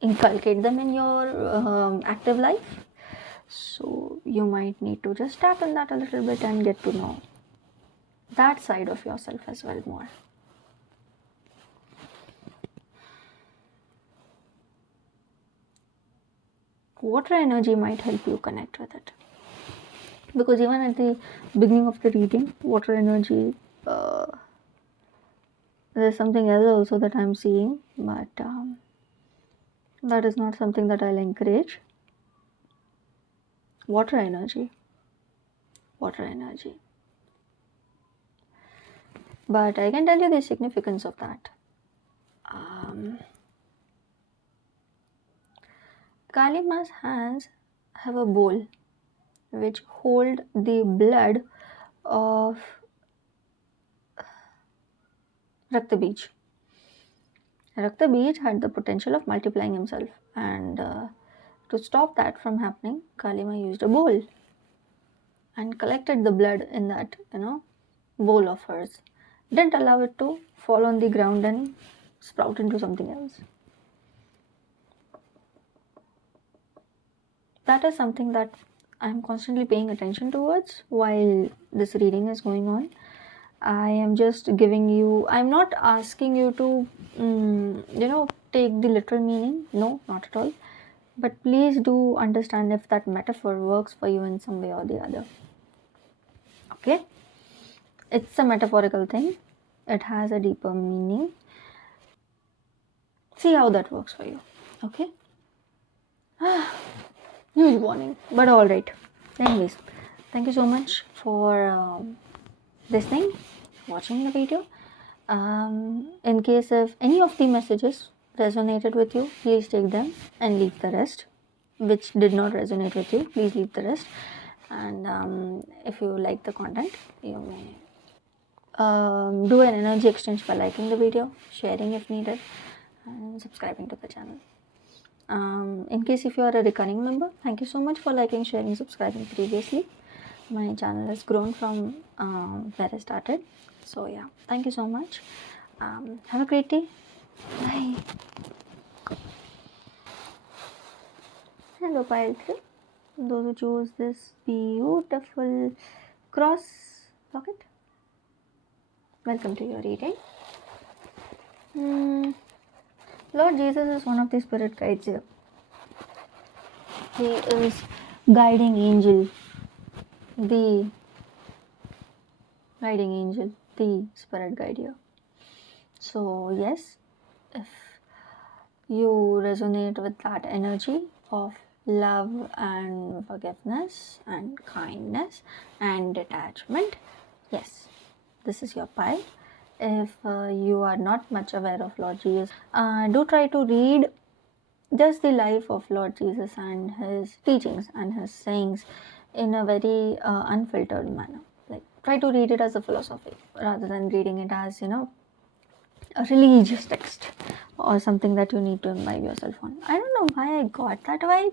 inculcate them in your active life. So you might need to just tap on that a little bit and get to know that side of yourself as well more. Water energy might help you connect with it, because even at the beginning of the reading, water energy, there's something else also that I'm seeing, but that is not something that I'll encourage. Water energy, but I can tell you the significance of that. Kali Ma's hands have a bowl which hold the blood of Rakta Beej. Rakta Beej had the potential of multiplying himself, and to stop that from happening, Kali Ma used a bowl and collected the blood in that, bowl of hers. Didn't allow it to fall on the ground and sprout into something else. That is something that I'm constantly paying attention towards while this reading is going on. I am just giving you, I'm not asking you to, take the literal meaning. No, not at all. But please do understand if that metaphor works for you in some way or the other. Okay? It's a metaphorical thing, it has a deeper meaning. See how that works for you. Okay? Huge warning, but alright. Anyways, thank you so much for listening, watching the video. In case if any of the messages resonated with you, please take them and leave the rest. Which did not resonate with you, please leave the rest. And if you like the content, you may do an energy exchange by liking the video, sharing if needed, and subscribing to the channel. In case if you are a recurring member, thank you so much for liking, sharing, subscribing previously. My channel has grown from where I started. So yeah, thank you so much. Have a great day. Bye. Hello, pile 3. Those who choose this beautiful cross locket, welcome to your reading. Lord Jesus is one of the spirit guides here. He is guiding angel, the guiding angel, the spirit guide here. So yes, if you resonate with that energy of love and forgiveness and kindness and detachment, yes, this is your pile. If you are not much aware of Lord Jesus, do try to read just the life of Lord Jesus and his teachings and his sayings in a very unfiltered manner. Like, try to read it as a philosophy rather than reading it as, a religious text or something that you need to imbibe yourself on. I don't know why I got that vibe.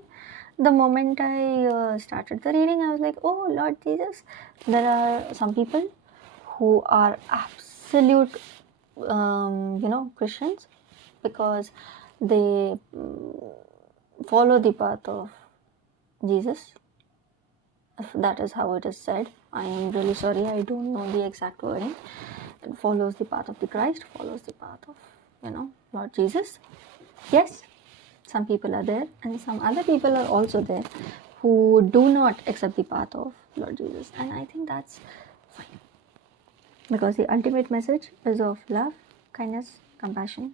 The moment I started the reading, I was like, oh, Lord Jesus. There are some people who are absolute, Christians, because they follow the path of Jesus. If that is how it is said, I am really sorry, I don't know the exact wording. It follows the path of the Christ, follows the path of, Lord Jesus. Yes, some people are there, and some other people are also there who do not accept the path of Lord Jesus, and I think that's fine, because the ultimate message is of love, kindness, compassion,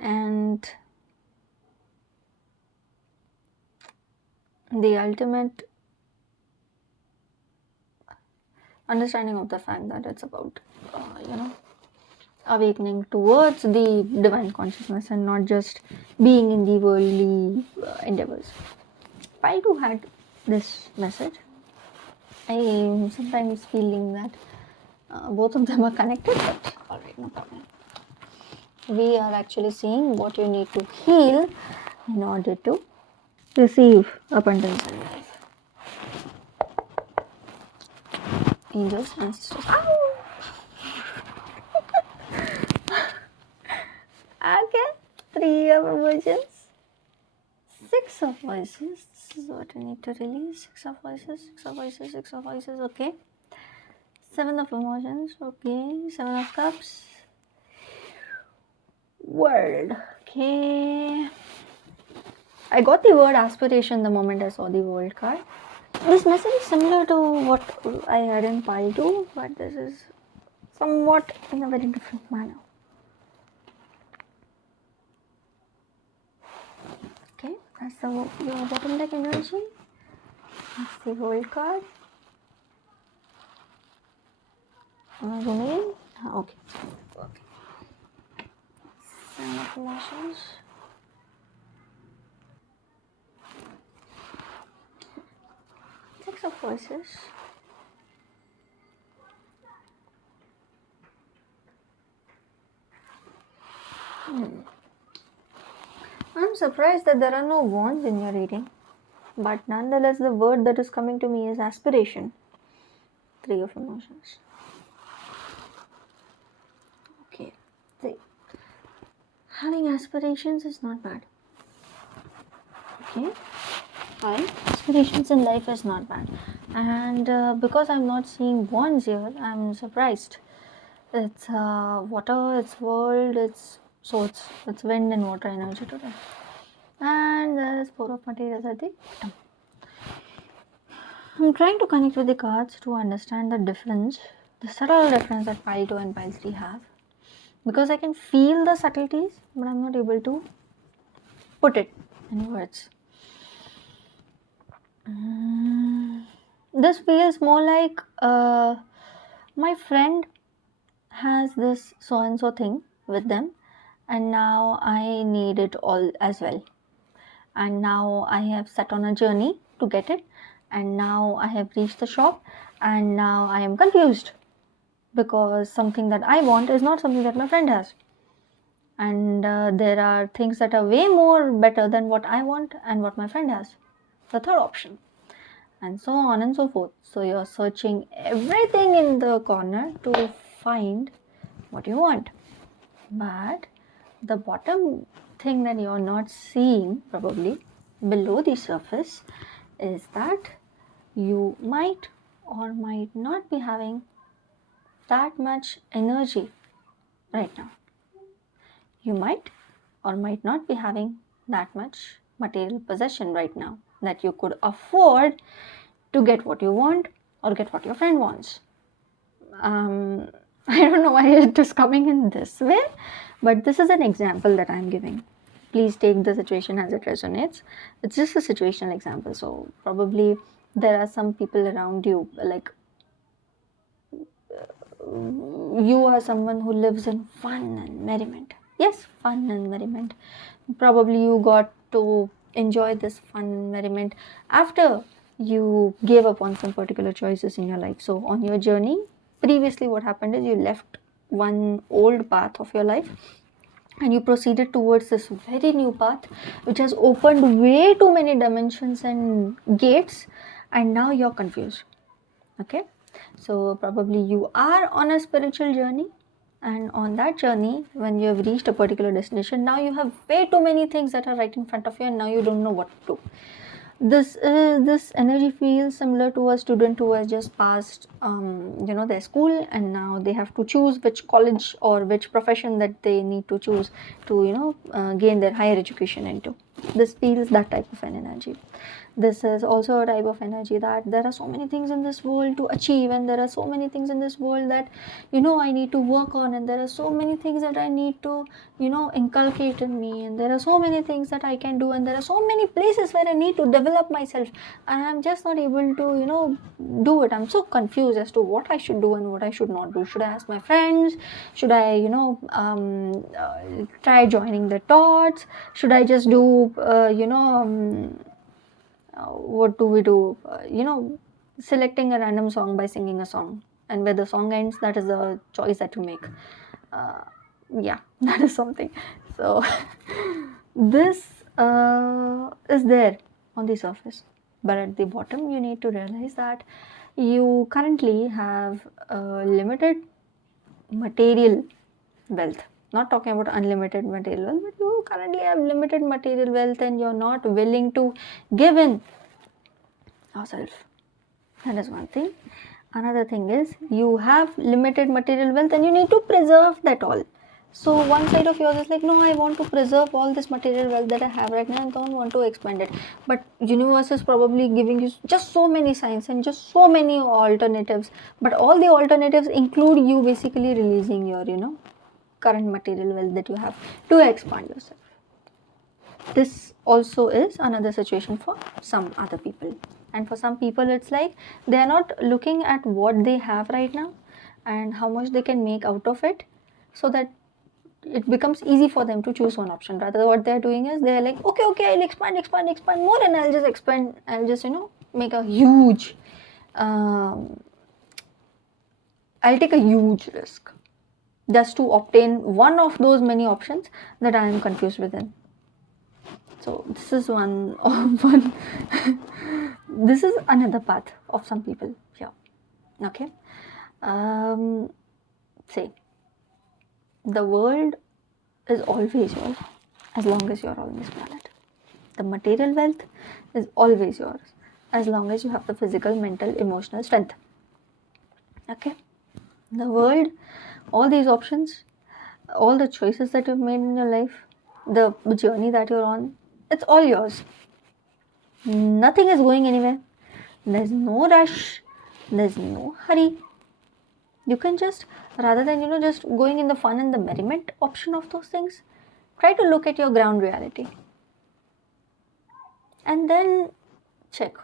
and the ultimate understanding of the fact that it's about, awakening towards the divine consciousness and not just being in the worldly endeavors. I too had this message. I am sometimes feeling that both of them are connected, but alright, no problem. We are actually seeing what you need to heal in order to receive abundance in life. Angels, ancestors. Ow! Okay, 3 of emotions, 6 of voices. This is what I need to release. 6 of voices, 6 of voices, 6 of voices. Okay. 7 of emotions. Okay. 7 of cups. World. Okay. I got the word aspiration the moment I saw the world card. This message is similar to what I had in pile 2, but this is somewhat in a very different manner. Okay, that's your bottom deck energy. That's the world card. Remain. Okay. Okay. 7 of emotions. 6 of voices. I'm surprised that there are no wands in your reading, but nonetheless the word that is coming to me is aspiration. 3 of emotions. Okay. 3. Having aspirations is not bad. Okay. high, aspirations in life is not bad. And because I'm not seeing wands here, I'm surprised. It's water, it's world, it's wind and water energy today. And there is four of materials at the bottom. I'm trying to connect with the cards to understand the difference, the subtle difference that pile 2 and pile 3 have. Because I can feel the subtleties, but I'm not able to put it in words. This feels more like my friend has this so and so thing with them, and now I need it all as well. And now I have set on a journey to get it, and now I have reached the shop, and now I am confused because something that I want is not something that my friend has. And there are things that are way more better than what I want and what my friend has. The third option. And so on and so forth. So you're searching everything in the corner to find what you want. But the bottom thing that you're not seeing, probably below the surface, is that you might or might not be having that much energy right now. You might or might not be having that much material possession right now that you could afford to get what you want or get what your friend wants. I don't know why it is coming in this way, but this is an example that I'm giving. Please take the situation as it resonates. It's just a situational example. So probably there are some people around you, like you are someone who lives in fun and merriment. Yes, fun and merriment. Probably you got to enjoy this fun and merriment after you gave up on some particular choices in your life. So on your journey, previously what happened is you left one old path of your life and you proceeded towards this very new path which has opened way too many dimensions and gates, and now you're confused. Okay, so probably you are on a spiritual journey, and on that journey, when you have reached a particular destination, now you have way too many things that are right in front of you, and now you don't know what to do. This energy feels similar to a student who has just passed their school, and now they have to choose which college or which profession that they need to choose to gain their higher education into. This feels that type of an energy. This is also a type of energy that there are so many things in this world to achieve, and there are so many things in this world that I need to work on, and there are so many things that I need to inculcate in me, and there are so many things that I can do, and there are so many places where I need to develop myself, and I'm just not able to do it. I'm so confused as to what I should do and what I should not do. Should I ask my friends? Should I try joining the dots? Should I just do what do we do? Selecting a random song by singing a song, and where the song ends, that is the choice that you make. Yeah, that is something. So this is there on the surface, but at the bottom you need to realize that you currently have limited material wealth. Not talking about unlimited material wealth, but you currently have limited material wealth and you're not willing to give in yourself. That is one thing. Another thing is you have limited material wealth and you need to preserve that all. So one side of yours is like, no, I want to preserve all this material wealth that I have right now and don't want to expand it. But universe is probably giving you just so many signs and just so many alternatives. But all the alternatives include you basically releasing your, current material wealth that you have to expand yourself. This also is another situation for some other people. And for some people, it's like they are not looking at what they have right now and how much they can make out of it, so that it becomes easy for them to choose one option. Rather, what they're doing is they're like, okay, I'll expand more, and I'll just expand. I'll just make a huge. I'll take a huge risk just to obtain one of those many options that I am confused within. So this is one. This is another path of some people here. Okay. Say, the world is always yours as long as you're on this planet. The material wealth is always yours as long as you have the physical, mental, emotional strength. Okay? The world, all these options, all the choices that you've made in your life, the journey that you're on, it's all yours. Nothing is going anywhere. There's no rush. There's no hurry. You can just, rather than, just going in the fun and the merriment option of those things, try to look at your ground reality. And then check.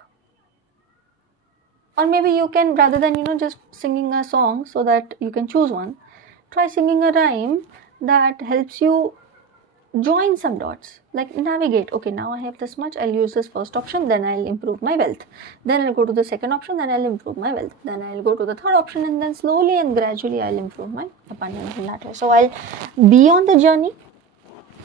Or maybe you can, rather than, just singing a song so that you can choose one, try singing a rhyme that helps you join some dots, like navigate. Okay, now I have this much, I'll use this first option, then I'll improve my wealth. Then I'll go to the second option, then I'll improve my wealth. Then I'll go to the third option, and then slowly and gradually I'll improve my abundance in that way. So I'll be on the journey,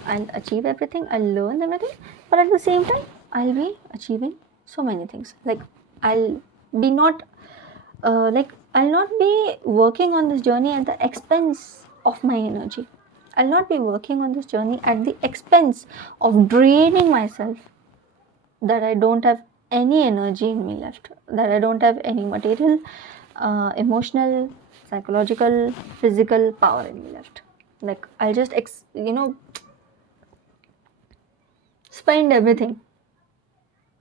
I'll achieve everything, I'll learn everything, but at the same time, I'll be achieving so many things. Like I'll be not, I'll not be working on this journey at the expense of my energy. I'll not be working on this journey at the expense of draining myself, that I don't have any energy in me left, that I don't have any material, emotional, psychological, physical power in me left. Like I'll just, spend everything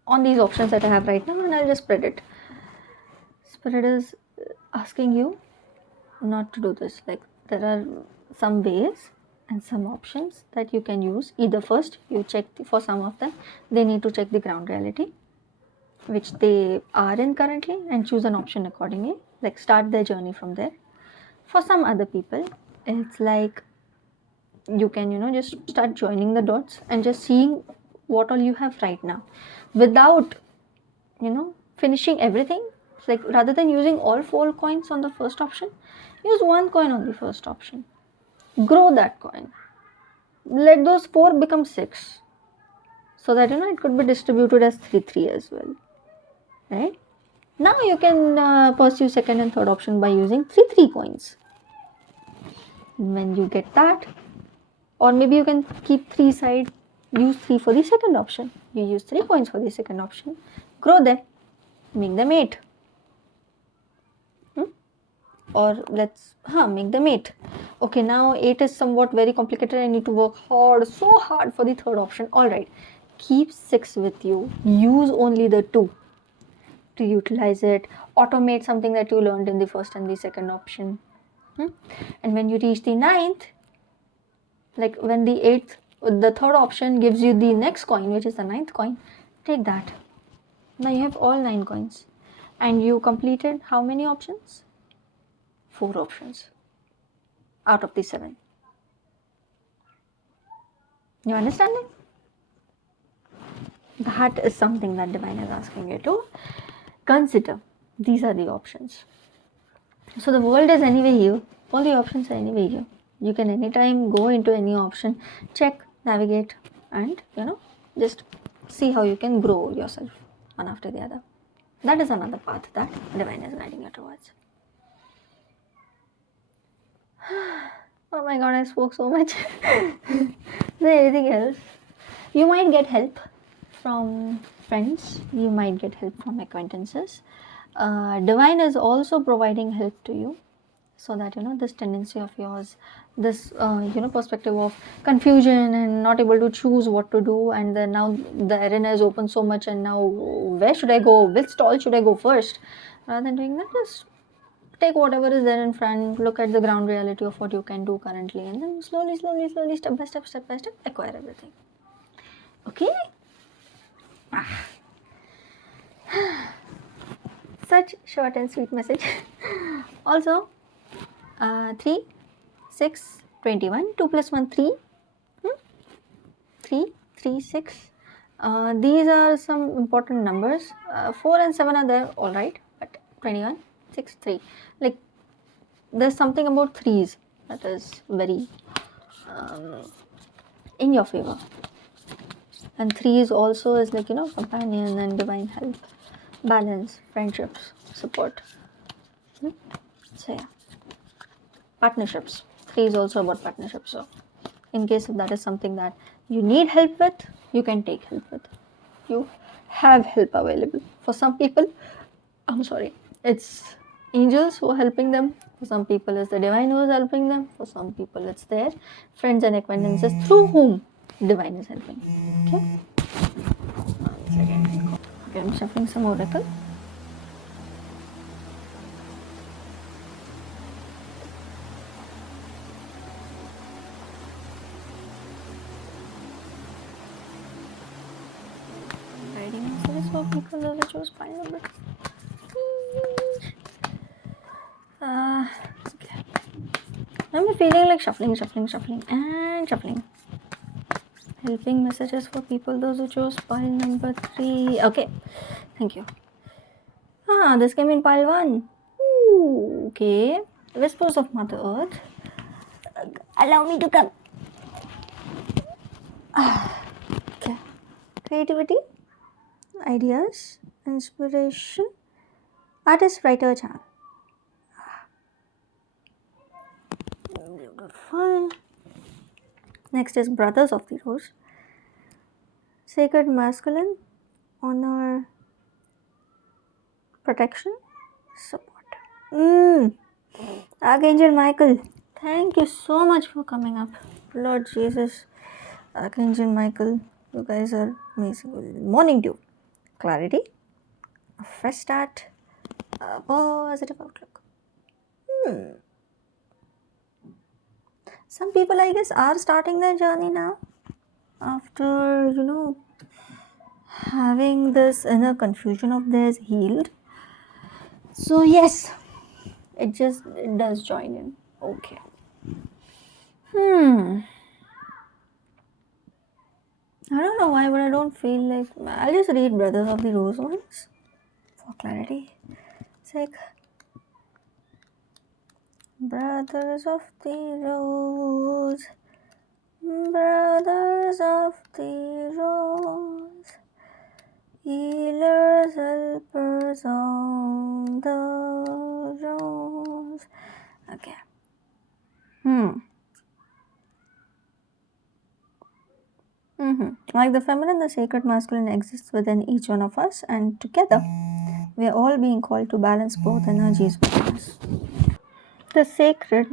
on these options that I have right now, and I'll just spread it. Spirit is asking you not to do this. Like there are some ways and some options that you can use. Either first you check, for some of them they need to check the ground reality which they are in currently and choose an option accordingly, like start their journey from there. For some other people, it's like you can just start joining the dots and just seeing what all you have right now without finishing everything. Like rather than using all 4 coins on the first option, use 1 coin on the first option. Grow that coin. Let those 4 become 6, so that it could be distributed as 3 as well. Right? Now you can pursue second and third option by using 3 coins. When you get that, or maybe you can keep 3 side, use 3 for the second option. You use 3 coins for the second option. Grow them, make them 8. Or let's make them 8. Okay, now 8 is somewhat very complicated. I need to work so hard for the third option. Alright, keep 6 with you. Use only the 2 to utilize it. Automate something that you learned in the first and the second option. And when you reach the 9th, like when the 8th, the third option gives you the next coin, which is the 9th coin, take that. Now you have all 9 coins. And you completed how many options? 4 options out of the 7. You understand it? That is something that Divine is asking you to consider. These are the options. So the world is anyway here. All the options are anyway here. You can anytime go into any option, check, navigate, and just see how you can grow yourself one after the other. That is another path that Divine is guiding you towards. Oh my god, I spoke so much. Is there anything else? You might get help from friends. You might get help from acquaintances. Divine is also providing help to you, so that this tendency of yours, this perspective of confusion and not able to choose what to do, and then now the arena is open so much, and now where should I go? Which stall should I go first? Rather than doing that, just take whatever is there in front, look at the ground reality of what you can do currently, and then slowly, step by step, acquire everything. Okay? Such short and sweet message. Also, 3, 6, 21, 2 plus 1, 3. 3, 3, 6. These are some important numbers. 4 and 7 are there, alright, but 21, 6, 3. Like, there's something about 3s that is very in your favor. And 3s also is like, companion and divine help, balance, friendships, support. So yeah, partnerships. 3 is also about partnerships. So in case if that is something that you need help with, you can take help with. You have help available. For some people, it's angels who are helping them. For some people, it's the divine who is helping them. For some people, it's their friends and acquaintances through whom divine is helping. Okay. One second. Okay, I'm shuffling some oracle. Writing messages for people who chose pile number. Okay. I'm feeling like shuffling, and shuffling. Helping messages for people those who chose pile number 3. Okay, thank you. This came in pile 1. Ooh, okay. Whispers of Mother Earth. Allow me to come. Okay. Creativity, ideas, inspiration, artist, writer, channel. Beautiful. Next is Brothers of the Rose. Sacred masculine, honor, protection, support. Archangel Michael, thank you so much for coming up. Lord Jesus, Archangel Michael, you guys are amazing. Morning dew, clarity, a fresh start, a positive outlook. Some people, I guess, are starting their journey now after, having this inner confusion of theirs healed. So, yes, it does join in. Okay. I don't know why, but I don't feel like. I'll just read Brothers of the Rose once for clarity sake. Brothers of the Rose, Brothers of the Rose, healers, helpers on the rose. Okay. Like the feminine, the sacred masculine exists within each one of us, and together we are all being called to balance both energies within us. The sacred,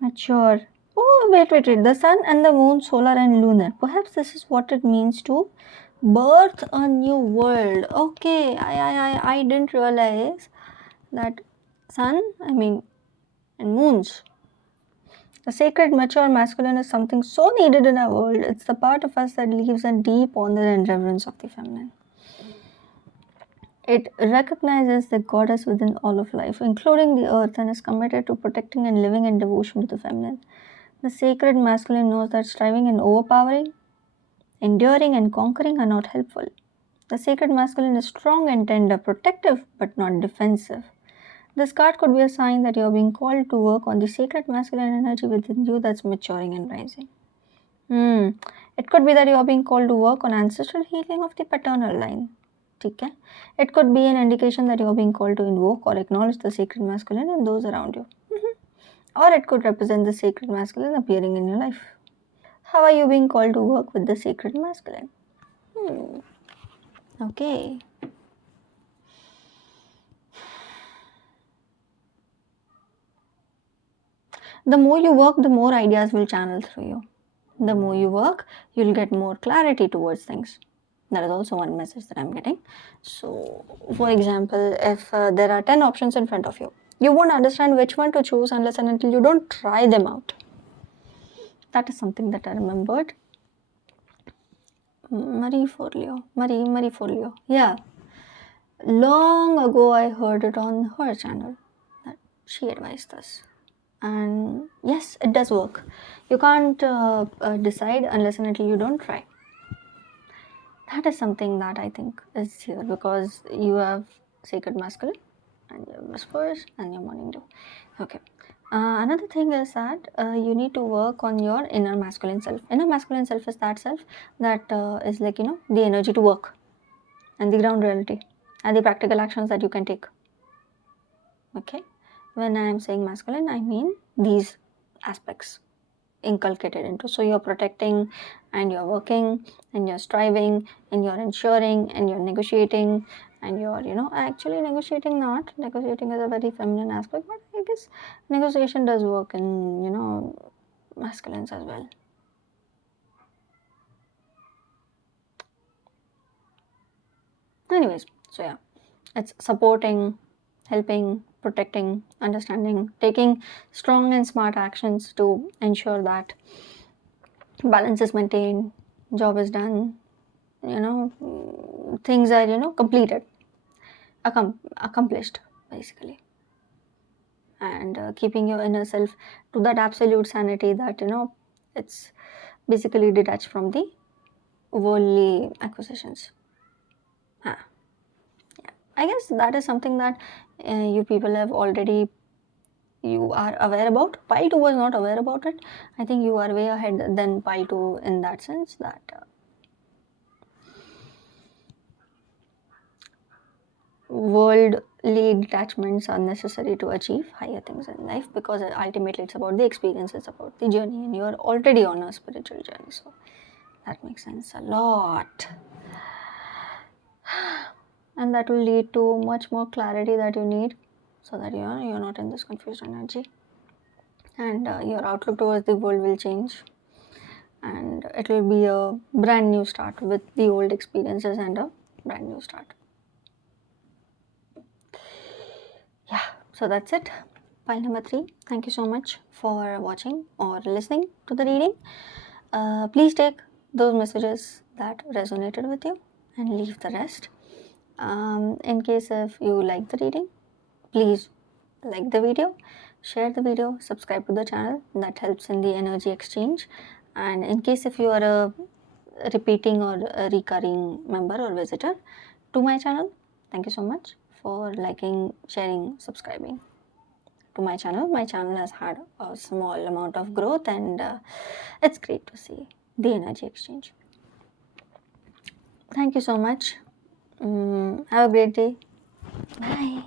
mature. Oh, wait. The sun and the moon, solar and lunar. Perhaps this is what it means to birth a new world. Okay, I didn't realize that sun, and moons. The sacred, mature masculine is something so needed in our world. It's the part of us that leaves a deep honor and reverence of the feminine. It recognizes the goddess within all of life, including the earth, and is committed to protecting and living in devotion to the feminine. The sacred masculine knows that striving and overpowering, enduring and conquering are not helpful. The sacred masculine is strong and tender, protective but not defensive. This card could be a sign that you're being called to work on the sacred masculine energy within you that's maturing and rising. It could be that you're being called to work on ancestral healing of the paternal line. Okay? It could be an indication that you're being called to invoke or acknowledge the sacred masculine in those around you. Or it could represent the sacred masculine appearing in your life. How are you being called to work with the sacred masculine? Okay. The more you work, the more ideas will channel through you. The more you work, you'll get more clarity towards things. That is also one message that I'm getting. So, for example, if there are 10 options in front of you, you won't understand which one to choose unless and until you don't try them out. That is something that I remembered. Marie Forleo. Yeah. Long ago, I heard it on her channel that she advised us. And yes, it does work. You can't decide unless and until you don't try. That is something that I think is here because you have sacred masculine and your whispers and your morning dew. Okay. Another thing is that you need to work on your inner masculine self. Inner masculine self is that self that is like, the energy to work and the ground reality and the practical actions that you can take. Okay. When I am saying masculine, I mean these aspects. inculcated into. So you're protecting and you're working and you're striving and you're ensuring and you're negotiating and you're, actually negotiating not. Negotiating is a very feminine aspect, but I guess negotiation does work in, masculines as well. Anyways, so yeah, it's supporting, helping, protecting, understanding, taking strong and smart actions to ensure that balance is maintained, job is done, things are, completed, accomplished, basically. And keeping your inner self to that absolute sanity that, it's basically detached from the worldly acquisitions. Yeah. I guess that is something that you people have already, you are aware about. Pile 2 was not aware about it. I think you are way ahead than Pile 2 in that sense that worldly detachments are necessary to achieve higher things in life, because ultimately it's about the experience, it's about the journey, and you're already on a spiritual journey. So that makes sense a lot. And that will lead to much more clarity that you need, so that you're not in this confused energy, and your outlook towards the world will change, and it will be a brand new start with the old experiences and a brand new start. Yeah, so that's it. Pile number 3. Thank you so much for watching or listening to the reading. Please take those messages that resonated with you and leave the rest. In case if you like the reading, please like the video, share the video, subscribe to the channel. That helps in the energy exchange. And in case if you are a repeating or a recurring member or visitor to my channel, thank you so much for liking, sharing, subscribing to my channel. My channel has had a small amount of growth, and it's great to see the energy exchange. Thank you so much. Have a great day. Bye.